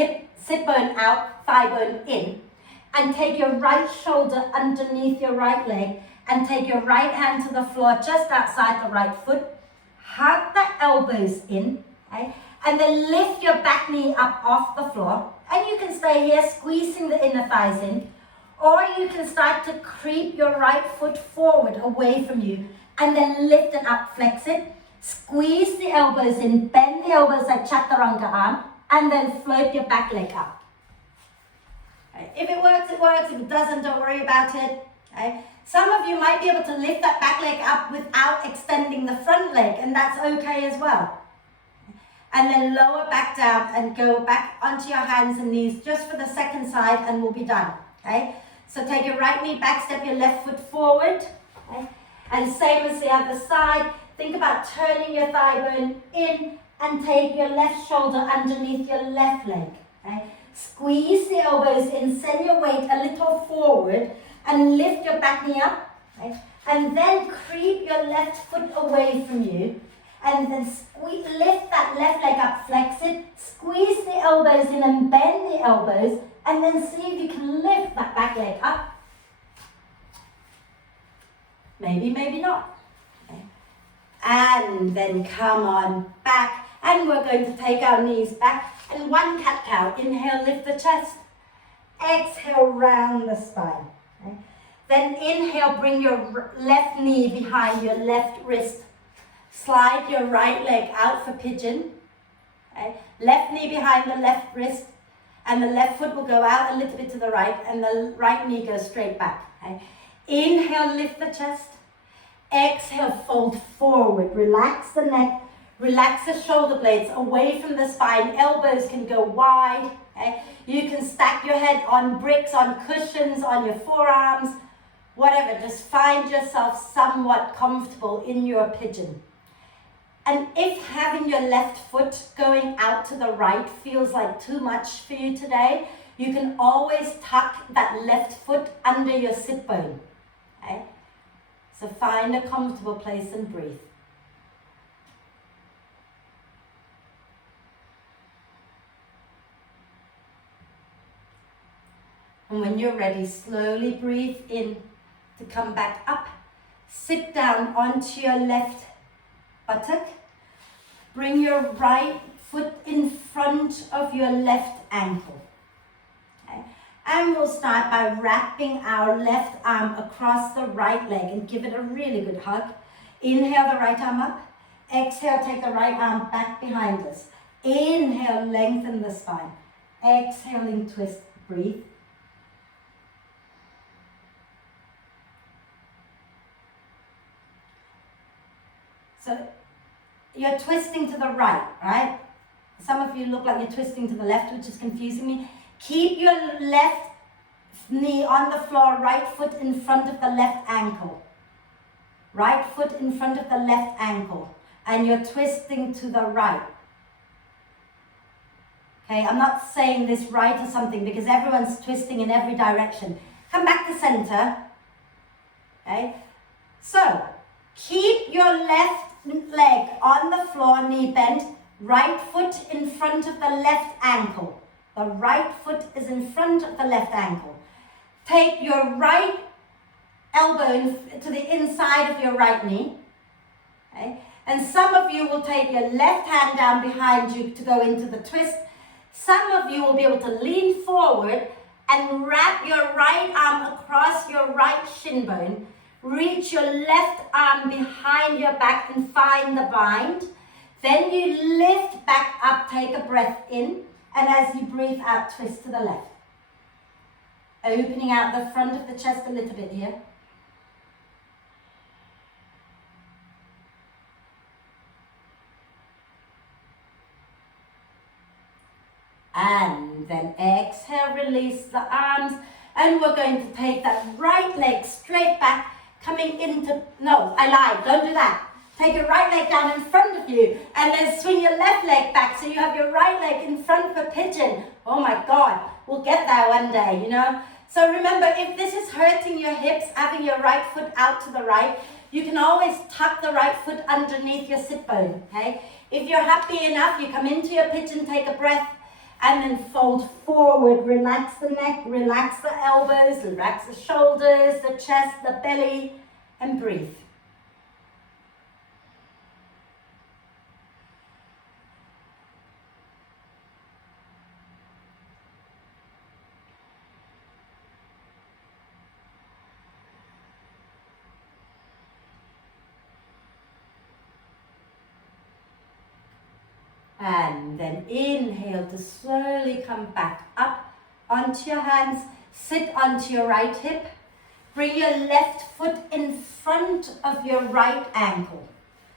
sit bone out, thigh bone in. And take your right shoulder underneath your right leg and take your right hand to the floor just outside the right foot. Hug the elbows in, okay? And then lift your back knee up off the floor. And you can stay here squeezing the inner thighs in. Or you can start to creep your right foot forward away from you and then lift it up, flex it. Squeeze the elbows in, bend the elbows like chaturanga arm, and then float your back leg up. Okay. If it works, it works. If it doesn't, don't worry about it. Okay. Some of you might be able to lift that back leg up without extending the front leg, and that's okay as well. And then lower back down and go back onto your hands and knees just for the second side, and we'll be done. Okay. So take your right knee back, step your left foot forward. Okay. And same as the other side. Think about turning your thigh bone in and take your left shoulder underneath your left leg. Okay? Squeeze the elbows in, send your weight a little forward and lift your back knee up. Okay? And then creep your left foot away from you and then lift that left leg up, flex it, squeeze the elbows in and bend the elbows and then see if you can lift that back leg up. Maybe, maybe not. And then come on back, and we're going to take our knees back, and one cat-cow. Inhale, lift the chest. Exhale, round the spine. Okay. Then inhale, bring your left knee behind your left wrist. Slide your right leg out for pigeon. Okay. Left knee behind the left wrist, and the left foot will go out a little bit to the right, and the right knee goes straight back. Okay. Inhale, lift the chest. Exhale, fold forward, relax the neck, relax the shoulder blades away from the spine, elbows can go wide, okay? You can stack your head on bricks, on cushions, on your forearms, whatever, just find yourself somewhat comfortable in your pigeon. And if having your left foot going out to the right feels like too much for you today, you can always tuck that left foot under your sit bone, okay? So find a comfortable place and breathe. And when you're ready, slowly breathe in to come back up. Sit down onto your left buttock. Bring your right foot in front of your left ankle. Okay? And we'll start by wrapping our left arm across the right leg and give it a really good hug. Inhale the right arm up. Exhale, take the right arm back behind us. Inhale, lengthen the spine. Exhaling, twist, breathe. So you're twisting to the right? Some of you look like you're twisting to the left, which is confusing me. Keep your left knee on the floor, right foot in front of the left ankle. Right foot in front of the left ankle. And you're twisting to the right. Okay, I'm not saying this right or something because everyone's twisting in every direction. Come back to center. Okay, so keep your left leg on the floor, knee bent, right foot in front of the left ankle. The right foot is in front of the left ankle. Take your right elbow to the inside of your right knee. Okay? And some of you will take your left hand down behind you to go into the twist. Some of you will be able to lean forward and wrap your right arm across your right shin bone. Reach your left arm behind your back and find the bind. Then you lift back up, take a breath in, and as you breathe out, twist to the left. Opening out the front of the chest a little bit here. And then exhale, release the arms, and we're going to take that right leg straight back, coming into, no, I lied, don't do that. Take your right leg down in front of you, and then swing your left leg back so you have your right leg in front of a pigeon. Oh my God, we'll get there one day, you know. So remember, if this is hurting your hips, having your right foot out to the right, you can always tuck the right foot underneath your sit bone, okay? If you're happy enough, you come into your pigeon, take a breath, and then fold forward. Relax the neck, relax the elbows, relax the shoulders, the chest, the belly, and breathe. And then inhale to slowly come back up onto your hands. Sit onto your right hip. Bring your left foot in front of your right ankle.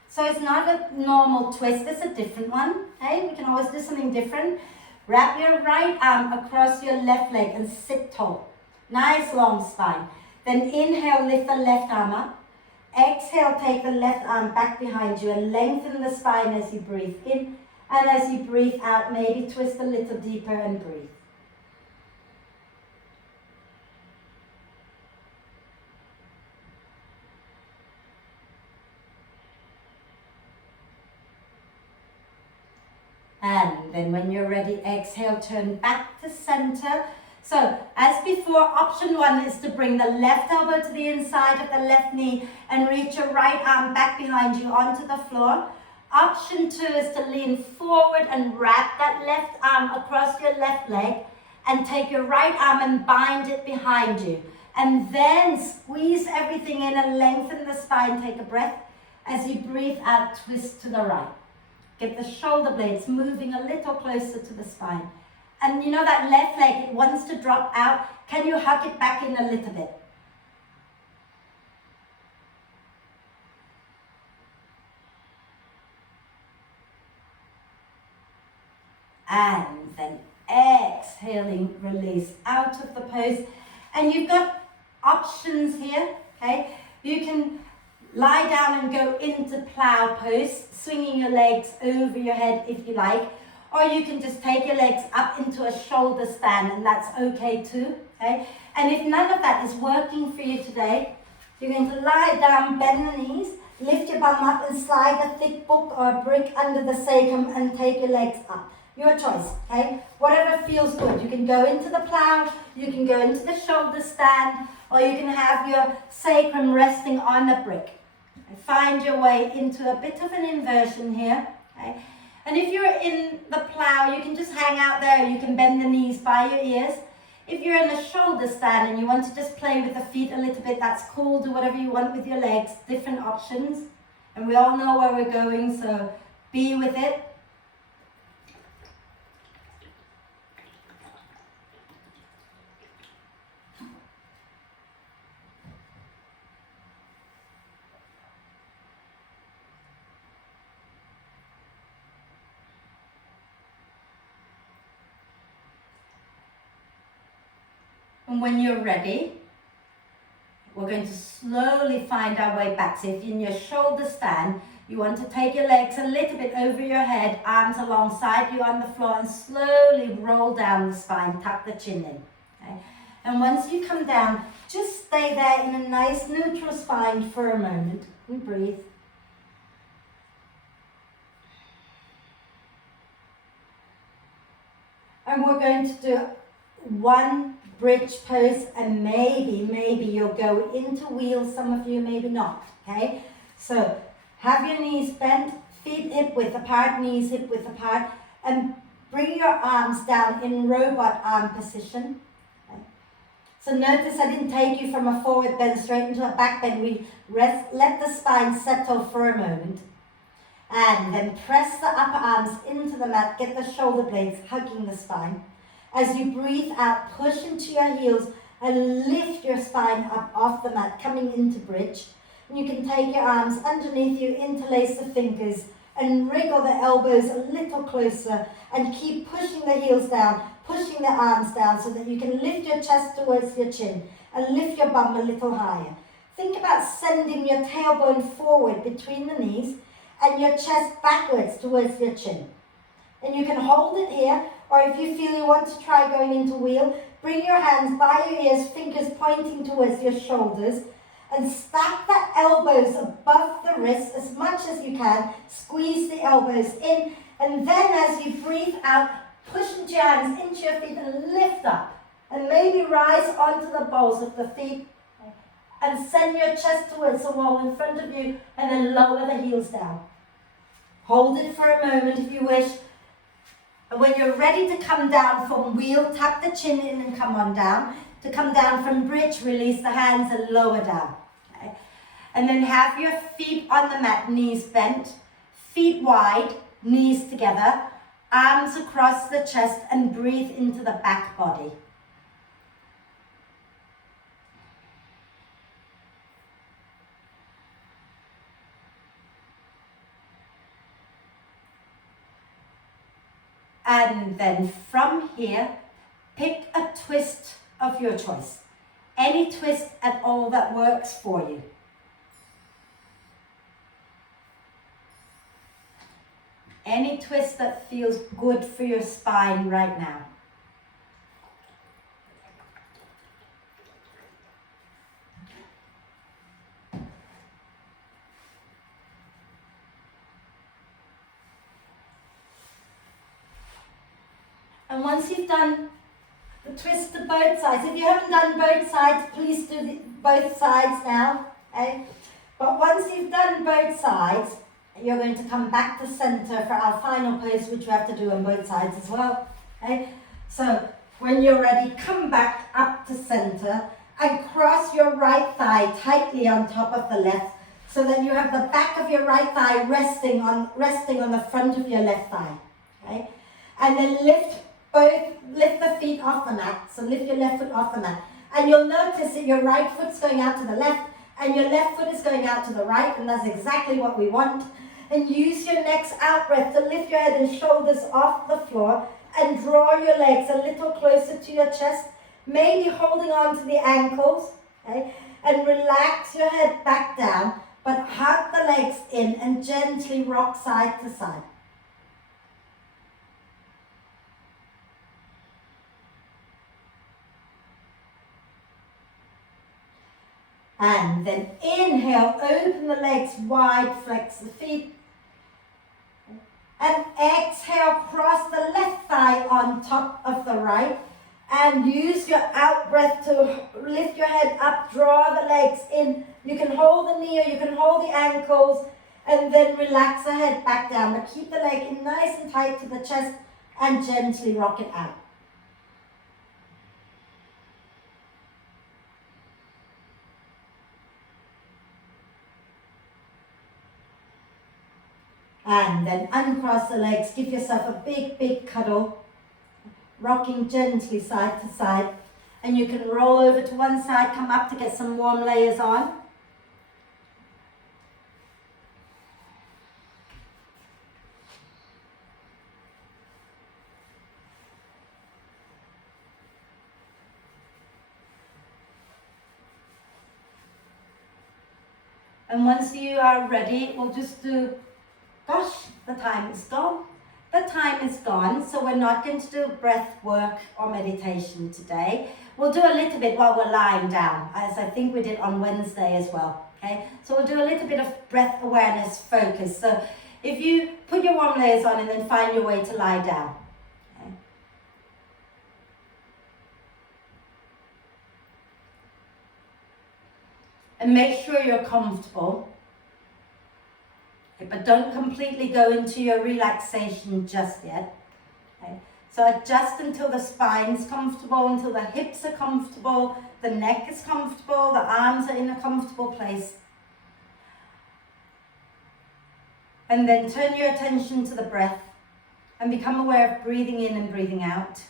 So it's not a normal twist, it's a different one. Okay? We can always do something different. Wrap your right arm across your left leg and sit tall. Nice long spine. Then inhale, lift the left arm up. Exhale, take the left arm back behind you and lengthen the spine as you breathe in. And as you breathe out, maybe twist a little deeper and breathe. And then when you're ready, exhale, turn back to center. So as before, option one is to bring the left elbow to the inside of the left knee and reach your right arm back behind you onto the floor. Option two is to lean forward and wrap that left arm across your left leg and take your right arm and bind it behind you. And then squeeze everything in and lengthen the spine. Take a breath. As you breathe out, twist to the right. Get the shoulder blades moving a little closer to the spine. And you know that left leg, it wants to drop out. Can you hug it back in a little bit? And then exhaling, release out of the pose. And you've got options here, okay? You can lie down and go into plow pose, swinging your legs over your head if you like. Or you can just take your legs up into a shoulder stand, and that's okay too, okay? And if none of that is working for you today, you're going to lie down, bend the knees, lift your bum up and slide a thick book or a brick under the sacrum and take your legs up. Your choice, okay? Whatever feels good. You can go into the plow, you can go into the shoulder stand, or you can have your sacrum resting on the brick. Find your way into a bit of an inversion here, okay? And if you're in the plow, you can just hang out there. You can bend the knees by your ears. If you're in a shoulder stand and you want to just play with the feet a little bit, that's cool. Do whatever you want with your legs, different options. And we all know where we're going, so be with it. And when you're ready, we're going to slowly find our way back. So if you're in your shoulder stand, you want to take your legs a little bit over your head, arms alongside you on the floor, and slowly roll down the spine, tuck the chin in. Okay? And once you come down, just stay there in a nice neutral spine for a moment and breathe. And we're going to do one bridge pose, and maybe you'll go into wheels, some of you maybe not, okay? So have your knees bent, feet hip width apart, knees hip width apart, and bring your arms down in robot arm position. Okay? So notice I didn't take you from a forward bend straight into a back bend. We let the spine settle for a moment. And then press the upper arms into the mat, get the shoulder blades hugging the spine. As you breathe out, push into your heels and lift your spine up off the mat, coming into bridge. And you can take your arms underneath you, interlace the fingers, and wriggle the elbows a little closer, and keep pushing the heels down, pushing the arms down so that you can lift your chest towards your chin and lift your bum a little higher. Think about sending your tailbone forward between the knees and your chest backwards towards your chin. And you can hold it here, or if you feel you want to try going into wheel, bring your hands by your ears, fingers pointing towards your shoulders, and stack the elbows above the wrists as much as you can. Squeeze the elbows in, and then as you breathe out, push into your hands into your feet and lift up. And maybe rise onto the balls of the feet and send your chest towards the wall in front of you, and then lower the heels down. Hold it for a moment if you wish. And when you're ready to come down from wheel, tuck the chin in and come on down. To come down from bridge, release the hands and lower down. Okay? And then have your feet on the mat, knees bent, feet wide, knees together, arms across the chest, and breathe into the back body. And then from here, pick a twist of your choice. Any twist at all that works for you. Any twist that feels good for your spine right now. And once you've done the twist to both sides, if you haven't done both sides, please do both sides now. Okay? But once you've done both sides, you're going to come back to center for our final pose, which we have to do on both sides as well. Okay? So when you're ready, come back up to center and cross your right thigh tightly on top of the left, so that you have the back of your right thigh resting on the front of your left thigh. Okay? And then lift the feet off the mat. So lift your left foot off the mat. And you'll notice that your right foot's going out to the left and your left foot is going out to the right, and that's exactly what we want. And use your next out breath to lift your head and shoulders off the floor and draw your legs a little closer to your chest, maybe holding on to the ankles, okay? And relax your head back down, but hug the legs in and gently rock side to side. And then inhale, open the legs wide, flex the feet. And exhale, cross the left thigh on top of the right. And use your out breath to lift your head up, draw the legs in. You can hold the knee or you can hold the ankles, and then relax the head back down. But keep the leg in nice and tight to the chest and gently rock it out. And then uncross the legs, give yourself a big, big cuddle, rocking gently side to side. And you can roll over to one side, come up to get some warm layers on. And once you are ready, we'll just do, gosh, the time is gone. The time is gone, so we're not going to do breath work or meditation today. We'll do a little bit while we're lying down, as I think we did on Wednesday as well, okay? So we'll do a little bit of breath awareness focus. So if you put your warm layers on and then find your way to lie down. Okay? And make sure you're comfortable. But don't completely go into your relaxation just yet. Okay? So adjust until the spine's comfortable, until the hips are comfortable, the neck is comfortable, the arms are in a comfortable place. And then turn your attention to the breath and become aware of breathing in and breathing out.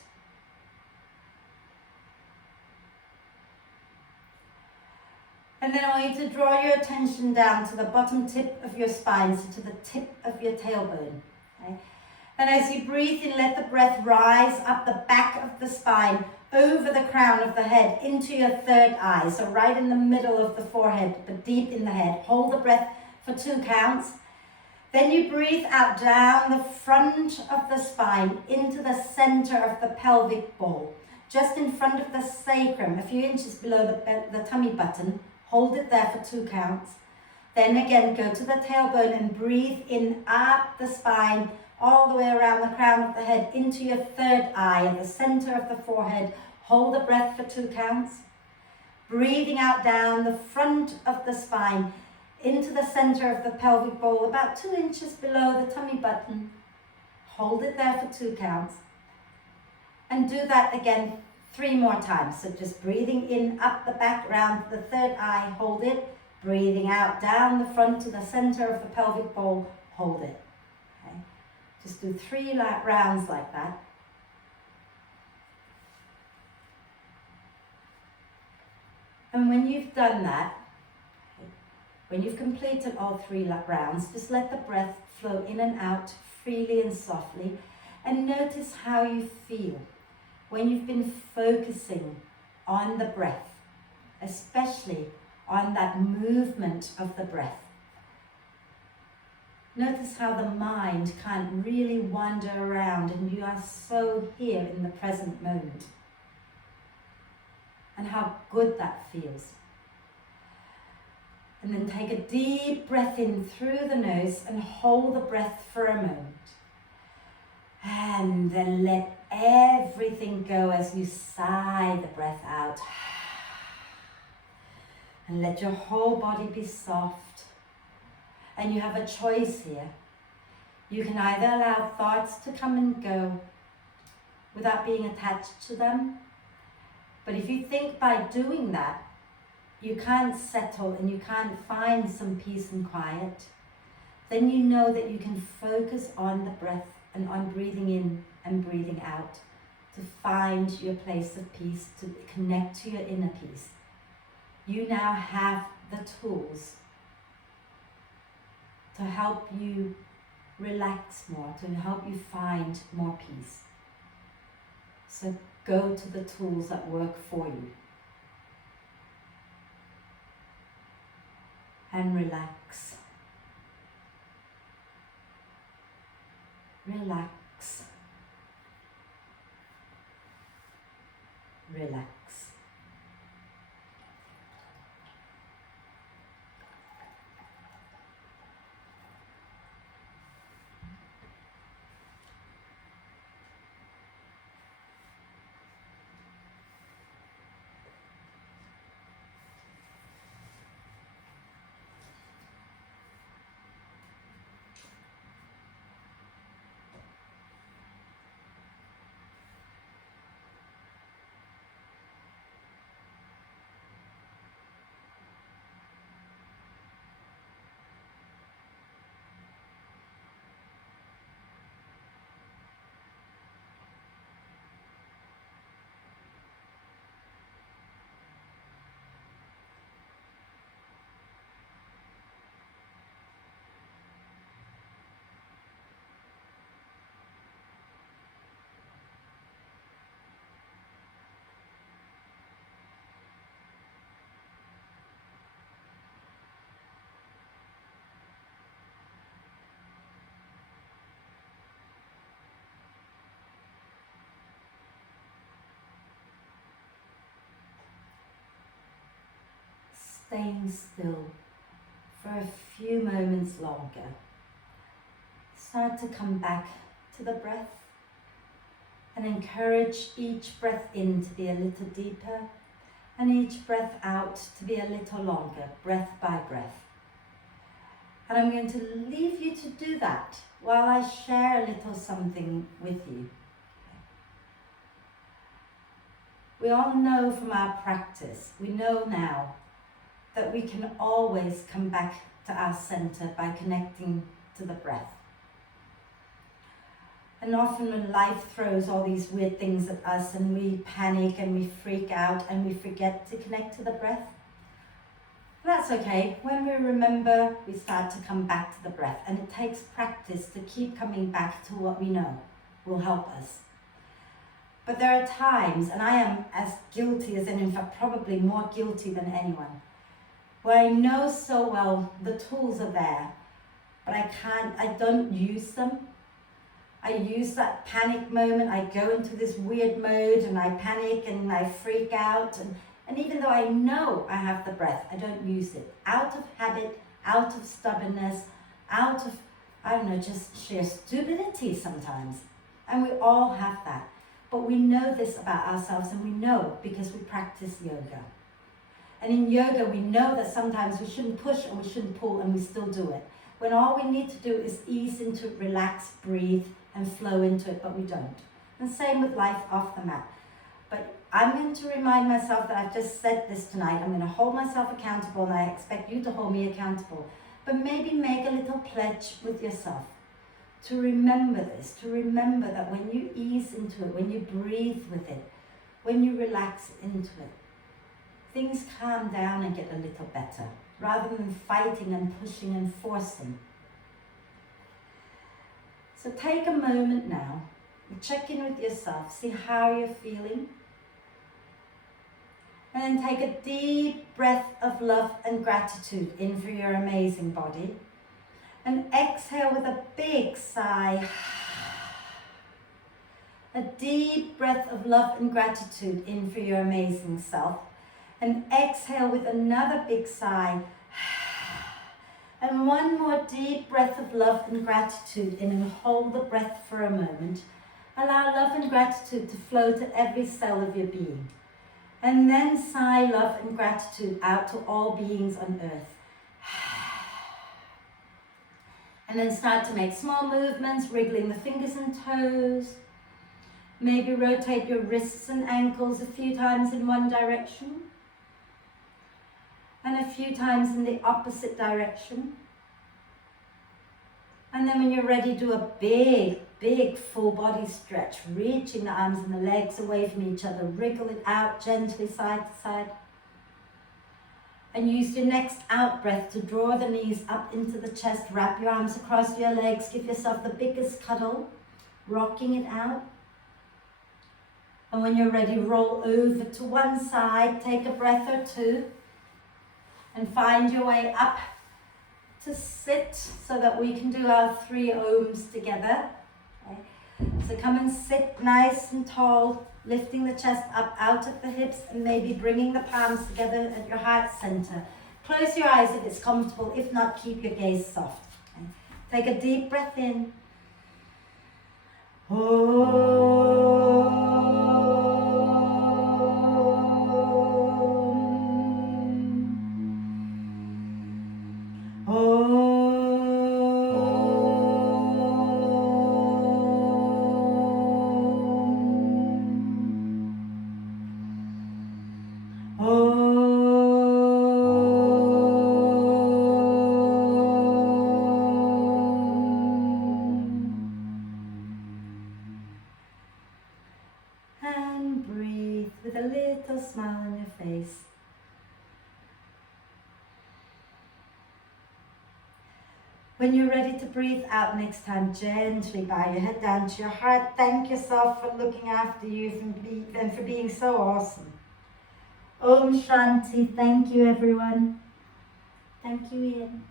And then I want you to draw your attention down to the bottom tip of your spine, so to the tip of your tailbone. Okay? And as you breathe in, let the breath rise up the back of the spine, over the crown of the head, into your third eye. So right in the middle of the forehead, but deep in the head. Hold the breath for 2 counts. Then you breathe out down the front of the spine, into the center of the pelvic bowl, just in front of the sacrum, a few inches below the tummy button. Hold it there for 2 counts. Then again, go to the tailbone and breathe in up the spine, all the way around the crown of the head, into your third eye, at the center of the forehead. Hold the breath for 2 counts. Breathing out down the front of the spine, into the center of the pelvic bowl, about 2 inches below the tummy button. Hold it there for 2 counts. And do that again 3 more times. So just breathing in up the back, round the third eye, hold it. Breathing out down the front to the center of the pelvic bowl, hold it. Okay? Just do 3 rounds like that. And when you've done that, when you've completed all 3 rounds, just let the breath flow in and out freely and softly, and notice how you feel when you've been focusing on the breath, especially on that movement of the breath. Notice how the mind can't really wander around and you are so here in the present moment. And how good that feels. And then take a deep breath in through the nose and hold the breath for a moment. And then let everything go as you sigh the breath out. And let your whole body be soft. And you have a choice here. You can either allow thoughts to come and go without being attached to them. But if you think by doing that, you can't settle and you can't find some peace and quiet, then you know that you can focus on the breath and on breathing in and breathing out to find your place of peace, to connect to your inner peace. You now have the tools to help you relax more, to help you find more peace. So go to the tools that work for you. And relax. Relax. Relax. staying still for a few moments longer. Start to come back to the breath and encourage each breath in to be a little deeper and each breath out to be a little longer, breath by breath. And I'm going to leave you to do that while I share a little something with you. We all know from our practice, we know now that we can always come back to our center by connecting to the breath. And often when life throws all these weird things at us and we panic and we freak out and we forget to connect to the breath, that's okay. When we remember, we start to come back to the breath, and it takes practice to keep coming back to what we know will help us. But there are times, and I am as guilty as, and in fact probably more guilty than anyone, where I know so well the tools are there, but I don't use them. I use that panic moment, I go into this weird mode and I panic and I freak out, and even though I know I have the breath, I don't use it. Out of habit, out of stubbornness, out of, just sheer stupidity sometimes. And we all have that. But we know this about ourselves, and we know because we practice yoga. And in yoga, we know that sometimes we shouldn't push and we shouldn't pull, and we still do it. When all we need to do is ease into it, relax, breathe, and flow into it, but we don't. And same with life off the mat. But I'm going to remind myself that I've just said this tonight. I'm going to hold myself accountable, and I expect you to hold me accountable. But maybe make a little pledge with yourself to remember this, to remember that when you ease into it, when you breathe with it, when you relax into it, things calm down and get a little better, rather than fighting and pushing and forcing. So take a moment now and check in with yourself, see how you're feeling. And then take a deep breath of love and gratitude in for your amazing body. And exhale with a big sigh. A deep breath of love and gratitude in for your amazing self. And exhale with another big sigh. And one more deep breath of love and gratitude in, and hold the breath for a moment. Allow love and gratitude to flow to every cell of your being. And then sigh love and gratitude out to all beings on earth. And then start to make small movements, wriggling the fingers and toes. Maybe rotate your wrists and ankles a few times in one direction. And a few times in the opposite direction. And then when you're ready, do a big, big full body stretch, reaching the arms and the legs away from each other. Wriggle it out gently side to side. And use your next out breath to draw the knees up into the chest. Wrap your arms across your legs. Give yourself the biggest cuddle, rocking it out. And when you're ready, roll over to one side. Take a breath or two. And find your way up to sit so that we can do our 3 ohms together. Okay. So come and sit nice and tall, lifting the chest up out of the hips and maybe bringing the palms together at your heart center. Close your eyes if it's comfortable. If not, keep your gaze soft. Okay. Take a deep breath in. And breathe with a little smile on your face. When you're ready to breathe out next time, gently bow your head down to your heart. Thank yourself for looking after you and for being so awesome. Om Shanti. Thank you, everyone. Thank you, Ian.